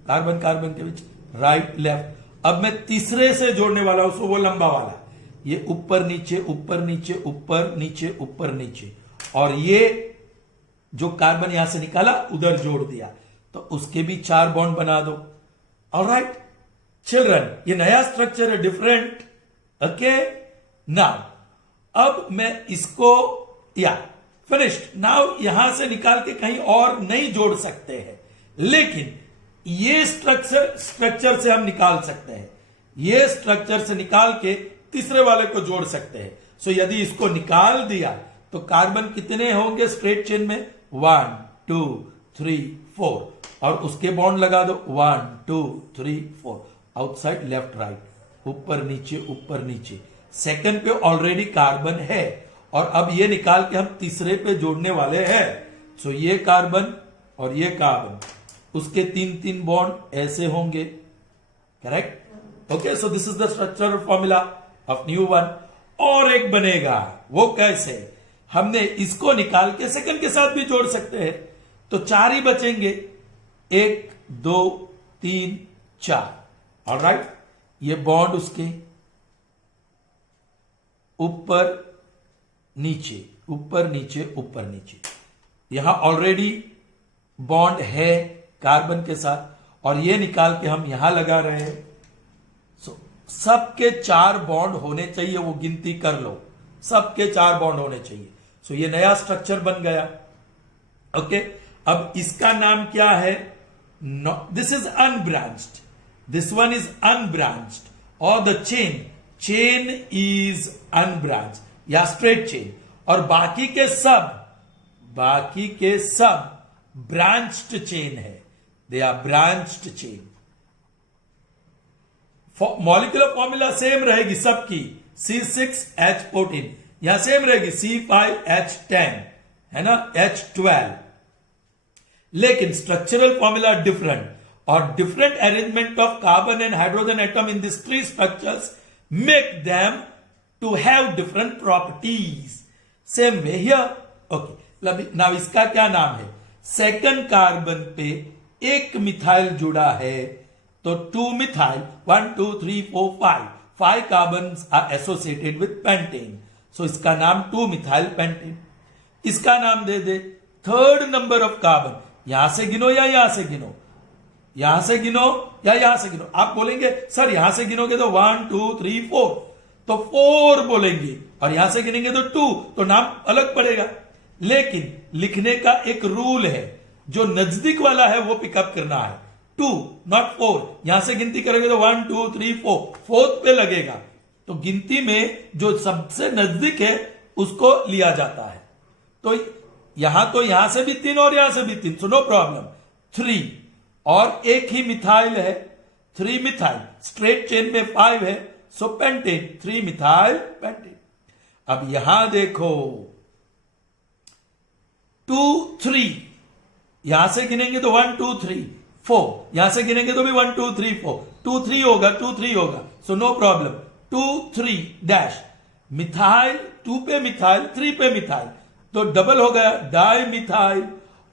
कार्बन कार्बन के बीच, राइट लेफ्ट। अब मैं तीसरे से जोड़ने वाला हूं, वो लंबा वाला, ये ऊपर नीचे ऊपर नीचे ऊपर नीचे ऊपर नीचे, और ये जो कार्बन यहां से निकाला उधर जोड़ दिया, तो उसके भी 4 बॉन्ड बना दो। ऑलराइट चिल्ड्रन, ये नया स्ट्रक्चर है, डिफरेंट। ओके नाउ अब मैं इसको या फिनिश्ड। नाउ यहां से निकाल के कहीं और नहीं जोड़ सकते हैं, लेकिन ये स्ट्रक्चर से हम निकाल सकते हैं, ये स्ट्रक्चर से निकाल के तीसरे वाले को जोड़ सकते हैं। सो यदि इसको निकाल दिया तो कार्बन कितने होंगे स्ट्रेट चेन में, 1 2 3 4, और उसके बॉन्ड लगा दो 1 2 3 4, आउटसाइड लेफ्ट राइट, ऊपर नीचे। सेकंड पे ऑलरेडी कार्बन है, और अब ये निकाल के हम तीसरे पे जोड़ने वाले हैं। सो ये कार्बन और ये कार्बन, उसके 3 बॉन्ड ऐसे होंगे, correct. Okay, so this is the structural formula of new one. और एक बनेगा, वो कैसे, हमने इसको निकाल के सेकंड के साथ भी जोड़ सकते हैं, तो 4 ही बचेंगे, 1 2 3 4। ऑलराइट, ये बॉन्ड उसके ऊपर नीचे ऊपर नीचे, यहां ऑलरेडी बॉन्ड है कार्बन के साथ, और ये निकाल के हम यहां लगा रहे हैं। सबके 4 बॉन्ड होने चाहिए, वो गिनती कर लो, सबके 4 बॉन्ड होने चाहिए। सो ये नया स्ट्रक्चर बन गया। ओके, अब इसका नाम क्या है, this is unbranched, this one is unbranched, और द चेन इज अनब्रांच्ड या स्ट्रेट चेन, और बाकी के सब ब्रांच्ड चेन है, they are branched chain. Molecular formula same रहेगी सबकी, C6H14, यहां सेम रहेगी C5H10, है ना, H12, लेकिन स्ट्रक्चरल फॉर्मूला डिफरेंट, और different arrangement of carbon and hydrogen atom in this 3 structures make them to have different properties. Same way here. Okay, now इसका क्या नाम है, सेकंड कार्बन पे एक मिथाइल जुड़ा है, तो 2 methyl, 1 2 3 4 5 carbons are associated with pentane, so इसका नाम 2 मिथाइल पेंटेन। इसका नाम दे दे थर्ड नंबर ऑफ कार्बन, यहां से गिनो या यहां से गिनो, यहां से गिनो या यहां से गिनो। आप बोलेंगे सर यहां से गिनोगे तो 1 2 3 4, तो 4 बोलेंगे, और यहां से गिनेंगे तो 2, तो नाम अलग पड़ेगा। लेकिन लिखने का एक रूल है, जो नजदीक वाला है वो पिकअप करना है, 2 नॉट 4। यहां से गिनती करोगे तो 1 2 3 4, फोर्थ पे लगेगा, तो गिनती में जो सबसे नजदीक है उसको लिया जाता है। तो यहां से भी 3 और यहां से भी 3, सो नो प्रॉब्लम। 3 और एक ही मिथाइल है, 3 मिथाइल, स्ट्रेट चेन में 5 है, सो पेंटेन, 3 मिथाइल पेंटेन। अब यहां देखो 2 3, यहां से गिनेंगे तो 1 2 3 4, यहां से गिनेंगे तो भी 1 2 3 4, 2 3 होगा, 2 3 होगा, so no problem. 2 3 dash, methyl 2 पे मिथाइल, 3 पे मिथाइल, तो डबल हो गया डाई मिथाइल,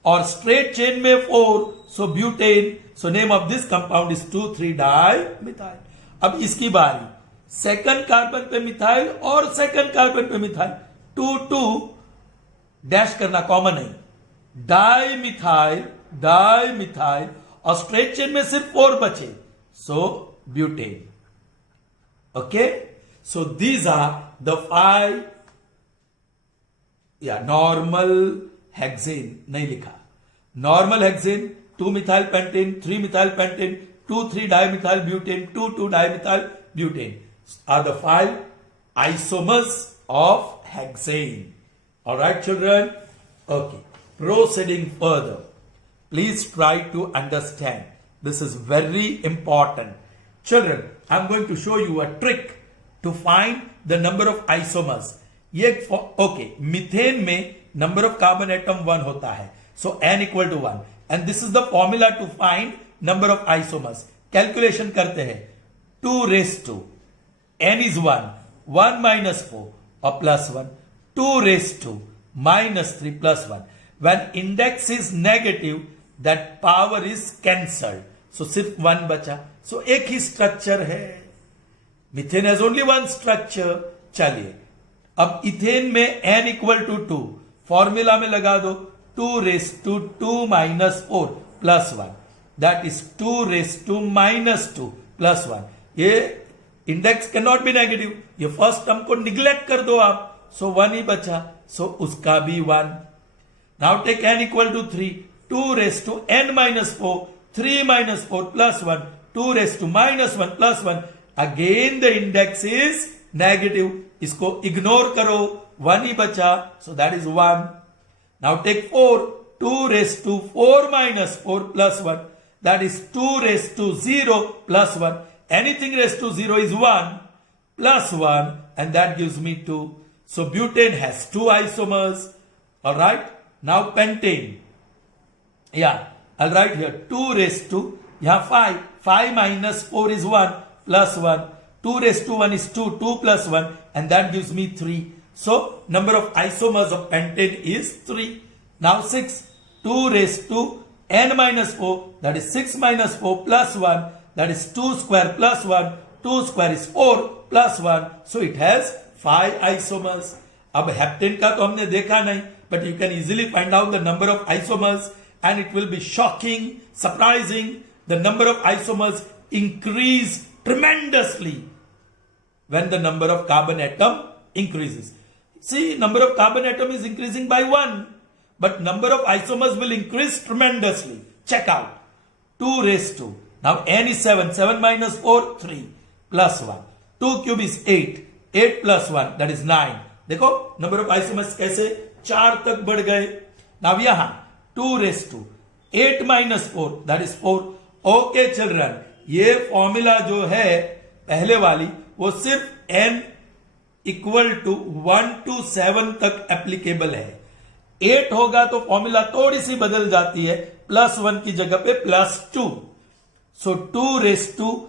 और स्ट्रेट चेन में 4, so butane, so name of this compound is 2 3 dimethyl. अब इसकी बारी, सेकंड कार्बन पे मिथाइल और सेकंड कार्बन पे मिथाइल, 2 2 डैश करना कॉमन है, डाई मिथाइल, और स्ट्रेट चेन में सिर्फ 4 बचे, so butane. Okay, so these are the 5 या नॉर्मल हेक्सेन, नहीं लिखा, normal hexane, 2 methyl pentane, 3 methyl pentane, 2 3 dimethyl butane, 2 2 dimethyl butane are the 5 isomers of hexane. All right, children? Okay. Proceeding further. Please try to understand. This is very important. Children, I'm going to show you a trick to find the number of isomers. Okay, methane में number of carbon atom 1 होता है. So n equal to 1. And this is the formula to find number of isomers. Calculation करते हैं. 2 raised to n is 1. 1 minus 4 or plus 1, 2 raised to minus 3 plus 1. When index is negative, that power is cancelled. So सिर्फ 1 बचा. So एक ही structure है. Methane has only one structure. चलिए अब ethane में n equal to 2 formula में लगा दो. 2 raised to 2 minus 4 plus 1. That is 2 raised to minus 2 plus 1. ये index can not be negative. ये फर्स्ट टर्म को निग्लेक्ट कर दो आप. सो 1 ही बचा. सो उसका भी 1. Now take n equal to 3. 2 raised to n minus 4. 3 minus 4 plus 1. 2 raised to minus 1 plus 1. Again the index is negative. इसको इग्नोर करो. 1 ही बचा. So that is 1. Now take 4. 2 raised to 4 minus 4 plus 1. That is 2 raised to 0 plus 1. Anything raised to 0 is 1 plus 1 and that gives me 2. So butane has 2 isomers. Alright. Now pentane. Yeah. I'll write here 2 raised to 5. 5 minus 4 is 1 plus 1. 2 raised to 1 is 2. 2 plus 1 and that gives me 3. So number of isomers of pentane is 3. Now 6. 2 raised to n minus 4. That is 6 minus 4 plus 1. That is 2 square plus 1. 2 square is 4 plus 1. So it has 5 isomers. अब heptane का तो हमने देखा नहीं, but you can easily find out the number of isomers and it will be shocking, surprising. The number of isomers increase tremendously when the number of carbon atom increases. See, number of carbon atom is increasing by 1, but number of isomers will increase tremendously. Check out. 2 raised to. Now n is 7. 7 minus 4, 3 plus 1. 2 cube is 8. 8 plus 1, that is 9. देखो number of isomers कैसे 4 तक बढ़ गए. Now यहां 2 raised to 8 minus 4, that is 4. Okay children, ये formula जो है पहले वाली वो सिर्फ n इक्वल टू 1 to 7 तक एप्लीकेबल है. 8 होगा तो फॉर्मूला थोड़ी सी बदल जाती है. प्लस 1 की जगह पे plus 2. So 2 raised to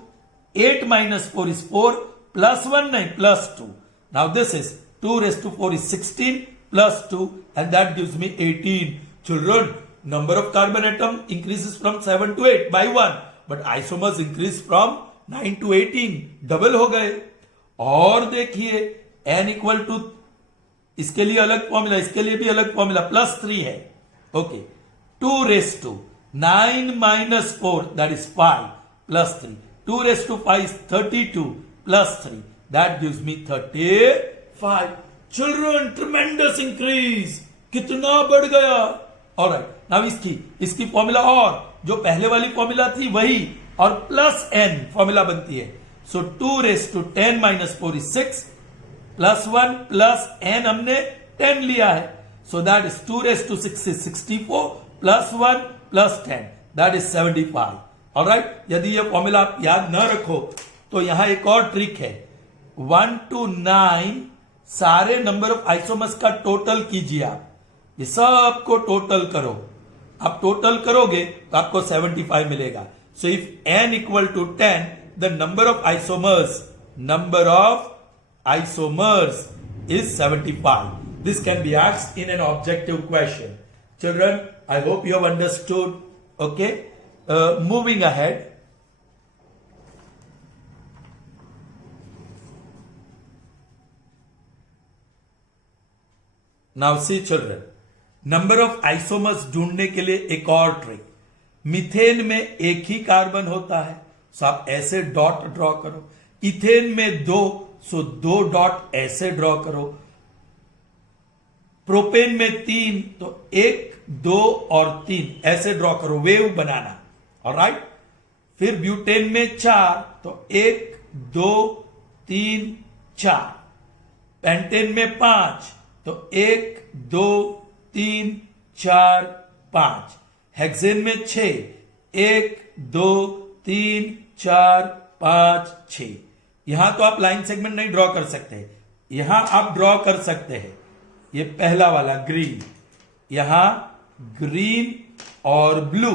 8 minus 4 is 4 plus 1 नहीं plus 2. Now this is 2 raised to 4 is 16 plus 2 and that gives me 18. Children, number of carbon atom increases from 7 to 8 by 1 but isomers increase from 9 to 18. Double हो गए. और देखिए n equal to इसके लिए अलग formula, इसके लिए भी अलग फॉर्मूला प्लस 3 है. Okay 2 raised to 9 minus 4 that is 5 plus 3. 2 raised to 5 is 32 plus 3 that gives me 35. Children, tremendous increase. कितना बढ़ गया. Alright, now इसकी फॉर्मूला और जो पहले वाली फॉर्मूला थी वही और प्लस n फॉर्मूला बनती है. So 2 raised to 10 minus 4 is 6 plus 1 plus n हमने 10 लिया है. So that is 2 raised to 6 is 64 plus 1 plus 10 that is 75. Alright, यदि ये फॉर्मूला आप याद न रखो तो यहां एक और ट्रिक है. 1 to 9 सारे नंबर ऑफ आइसोमर्स का टोटल कीजिए. आप ये सब को टोटल करो. आप टोटल करोगे तो आपको 75 मिलेगा. So if n equal to 10 the number of isomers is 75. This can be asked in an objective question. Children, I hope you have understood. Okay, moving ahead. Now see children, number of isomers ढूंढने के लिए एक और trick. Methane में एक ही carbon होता है सो आप ऐसे डॉट ड्रॉ करो. इथेन में 2 सो 2 डॉट ऐसे ड्रॉ करो. प्रोपेन में 3 तो 1 2 और 3 ऐसे ड्रॉ करो, वेव बनाना. ऑलराइट. फिर ब्यूटेन में 4 तो 1 2 3 4. पेंटेन में 5 तो 1 2 3 4 5. हेक्सेन में 6 1 2 3 4 5 6. यहां तो आप लाइन सेगमेंट नहीं ड्रॉ कर सकते, यहां आप ड्रॉ कर सकते हैं. ये पहला वाला ग्रीन, यहां ग्रीन और ब्लू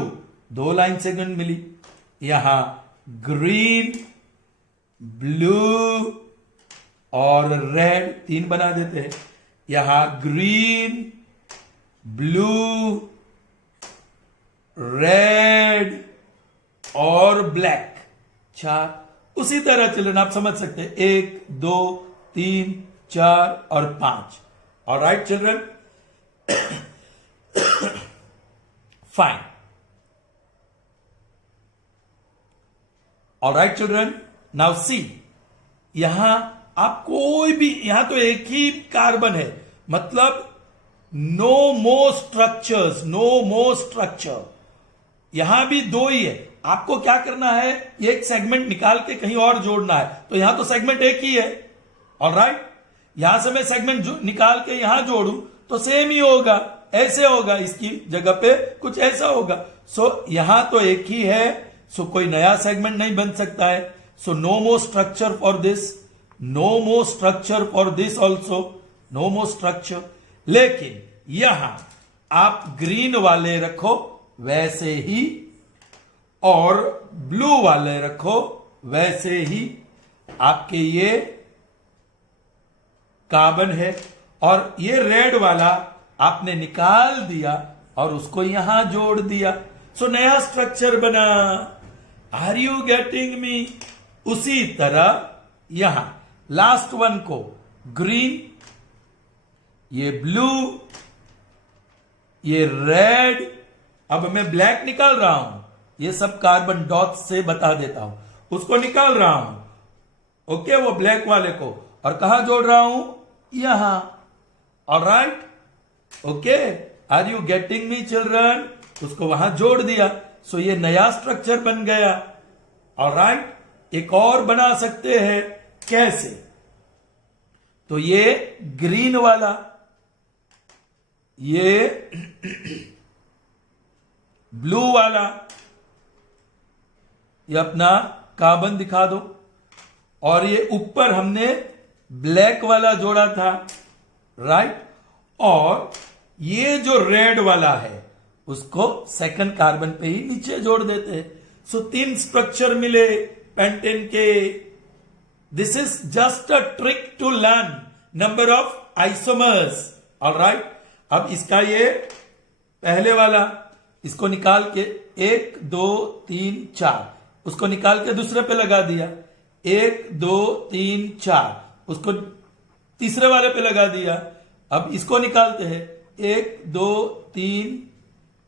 2 लाइन सेगमेंट मिली. यहां ग्रीन ब्लू और रेड, 3 बना देते हैं। यहां ग्रीन, ब्लू, रेड और ब्लैक, 4। उसी तरह चिल्ड्रन आप समझ सकते हैं, 1 2 3 4 और 5। Alright children, fine. Alright children, now see, यहां आप कोई भी, यहां तो एक ही कार्बन है, मतलब नो मोर स्ट्रक्चर्स, नो मोर स्ट्रक्चर। यहां भी 2 ही है। आपको क्या करना है, एक सेगमेंट निकाल के कहीं और जोड़ना है। तो यहां तो सेगमेंट एक ही है। ऑलराइट, यहां से मैं सेगमेंट निकाल के यहां जोड़ू तो सेम ही होगा, ऐसे होगा, इसकी जगह पे कुछ ऐसा होगा। सो यहां तो एक ही है, सो कोई नया सेगमेंट नहीं बन सकता है। So no more structure for this, no more structure for this also, no more structure. लेकिन यहां आप ग्रीन वाले रखो वैसे ही, और ब्लू वाले रखो वैसे ही। आपके ये कार्बन है, और ये रेड वाला आपने निकाल दिया और उसको यहां जोड़ दिया। सो नया स्ट्रक्चर बना। Are you getting me? उसी तरह यहां लास्ट वन को ग्रीन, ये ब्लू, ये रेड, अब मैं ब्लैक निकाल रहा हूं, ये सब कार्बन डॉट से बता देता हूं, उसको निकाल रहा हूं, ओके, वो ब्लैक वाले को, और कहां जोड़ रहा हूं, यहां। Alright, okay, are you getting me children? उसको वहां जोड़ दिया, सो ये नया स्ट्रक्चर बन गया। ऑलराइट, एक और बना सकते हैं, कैसे? तो ये ग्रीन वाला, ये ब्लू वाला, ये अपना कार्बन दिखा दो, और ये ऊपर हमने ब्लैक वाला जोड़ा था, राइट, और ये जो रेड वाला है उसको सेकंड कार्बन पे ही नीचे जोड़ देते हैं। सो 3 स्ट्रक्चर मिले पेंटेन के। This is just a trick to learn number of isomers. Alright, अब इसका ये पहले वाला, इसको निकाल के 1 2 3 4, उसको निकाल के दूसरे पे लगा दिया, 1 2 3 4, उसको तीसरे वाले पे लगा दिया। अब इसको निकालते हैं, 1 2 3,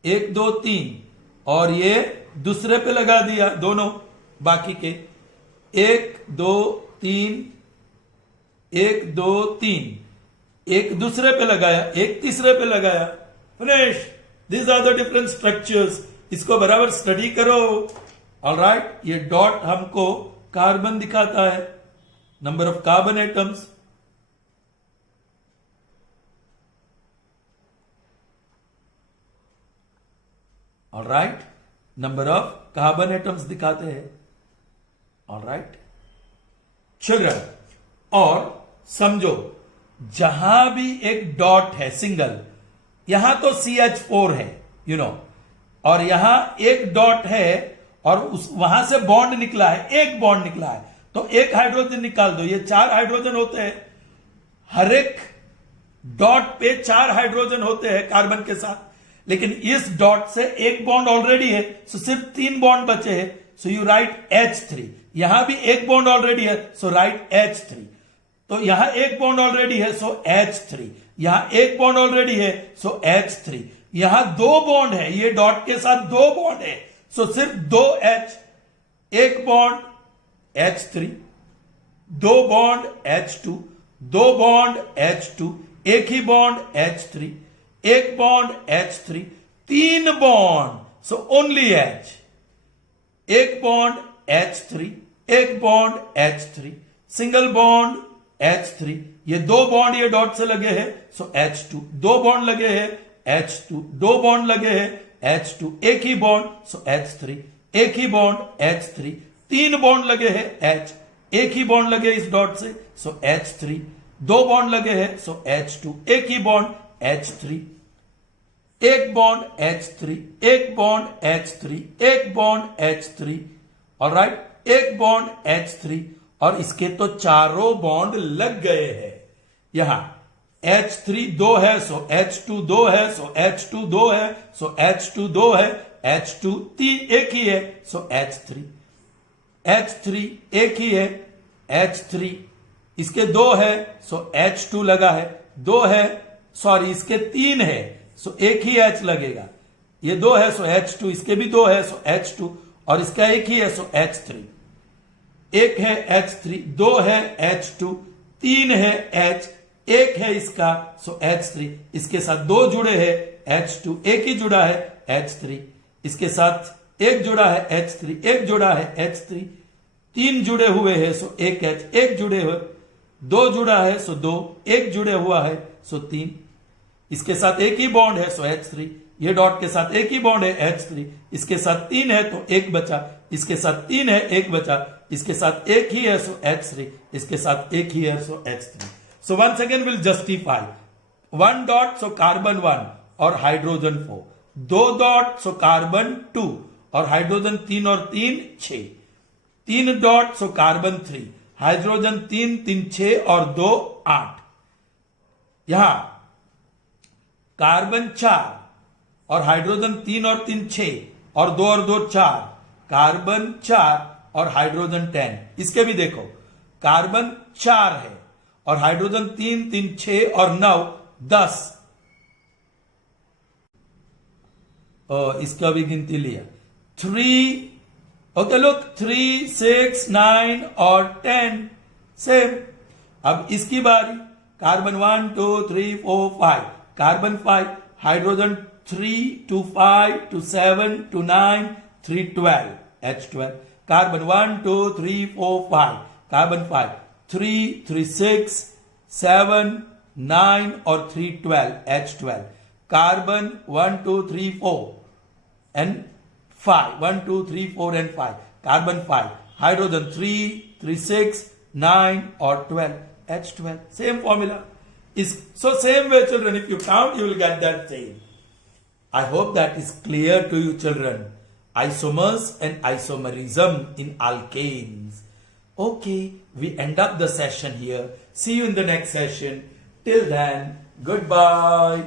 1 2 3, और ये दूसरे पे लगा दिया, दोनों बाकी के, 1 2 3, 1 2 3, एक दूसरे पे लगाया, एक तीसरे पे लगाया, finish. This are the different structures. इसको बराबर स्टडी करो। ऑलराइट, ये डॉट हमको कार्बन दिखाता है, number of carbon atoms. Alright, number of carbon atoms दिखाते हैं। ऑलराइट चिल्ड्रन, और समझो जहां भी एक डॉट है सिंगल, यहां तो CH4 है, यू नो, और यहां एक डॉट है और वहां से बॉन्ड निकला है, एक बॉन्ड निकला है, तो एक हाइड्रोजन निकाल दो। ये 4 हाइड्रोजन होते हैं, हर एक डॉट पे 4 हाइड्रोजन होते हैं कार्बन के साथ, लेकिन इस डॉट से एक बॉन्ड ऑलरेडी है, सो सिर्फ 3 बॉन्ड बचे हैं। So you right H3। यहां भी एक बॉन्ड ऑलरेडी है, सो राइट H3। तो यहां एक बॉन्ड ऑलरेडी है, सो H3। यहां एक बॉन्ड ऑलरेडी है, सो H3। यहां 2 बॉन्ड है, ये डॉट के साथ 2 बॉन्ड है, सो सिर्फ 2 H, एक bond H3, 2 bond H2, 2 bond H2, एक ही बॉन्ड H3, एक bond H3, 3 bond, so only H, एक बॉन्ड H3, एक bond H3, single bond H3, ये 2 बॉन्ड ये डॉट से लगे हैं, सो H2, 2 बॉन्ड लगे हैं H2, 2 बॉन्ड लगे हैं H2, एक ही बॉन्ड, सो H3, एक ही बॉन्ड H3, 3 बॉन्ड लगे हैं H, एक ही बॉन्ड लगे इस डॉट से, सो H3, 2 बॉन्ड लगे हैं, सो H2, एक ही बॉन्ड H3, एक बॉन्ड H3, एक बॉन्ड H3, एक बॉन्ड H3, ऑलराइट, एक बॉन्ड H3, और इसके तो चारों बॉन्ड लग गए हैं। यहां H3 2 है, सो H2 2 है, सो H2 2 है, सो H2 2 है, H2 3 एक ही है, सो H3 एक ही है, H3 इसके 2 है, सो H2 लगा है, 2 है, सॉरी इसके 3 है, सो एक ही H लगेगा। ये 2 है, सो H2, इसके भी 2 है, सो H2, और इसका एक ही है, सो H3। एक है H3, 2 है H2, 3 है H, एक है इसका, सो H3, इसके साथ 2 जुड़े हैं H2, एक ही जुड़ा है H3, इसके साथ एक जुड़ा है H3, एक जुड़ा है H3, 3 जुड़े हुए हैं, सो एक H, एक जुड़े हुए, 2 जुड़ा है, सो 2, एक जुड़े हुआ है, सो 3, इसके साथ एक ही बॉन्ड है, सो H3, ये डॉट के साथ एक ही बॉन्ड है H3, इसके साथ 3 है तो एक बचा, इसके साथ 3 है एक बचा, इसके साथ एक ही है, सो H3, इसके साथ एक ही है, सो H3। So once again we'll justify 1 dot, so carbon 1 और हाइड्रोजन 4, 2 डॉट, सो कार्बन 2 और हाइड्रोजन 3 और 3 6, 3 डॉट, सो कार्बन 3, हाइड्रोजन 3 3 6 और 2 8। यहां कार्बन 4 और हाइड्रोजन 3 और 3 6 और 2 और 2 4, कार्बन 4 और हाइड्रोजन 10। इसके भी देखो कार्बन 4 है और हाइड्रोजन 3 3 6 और 9 10। इसका भी गिनती लिया 3। ओके लुक 3 6 9 और 10 सेम। अब इसकी बारी carbon 1 2 3 4 5, carbon 5, hydrogen 3 2 5 2 7 2 9 3 12 H12, carbon 1 2 3 4 5, carbon 5 3 3 6 7 9 और 3 12 H12, carbon 1 2 3 4 and 5, 1 2 3 4 and 5, carbon 5, hydrogen 3 3 6 9 और 12 H12, same formula is so same way children, if you count you will get that same. I hope that is clear to you children, isomers and isomerism in alkanes. Okay, we end up the session here. See you in the next session. Till then, goodbye.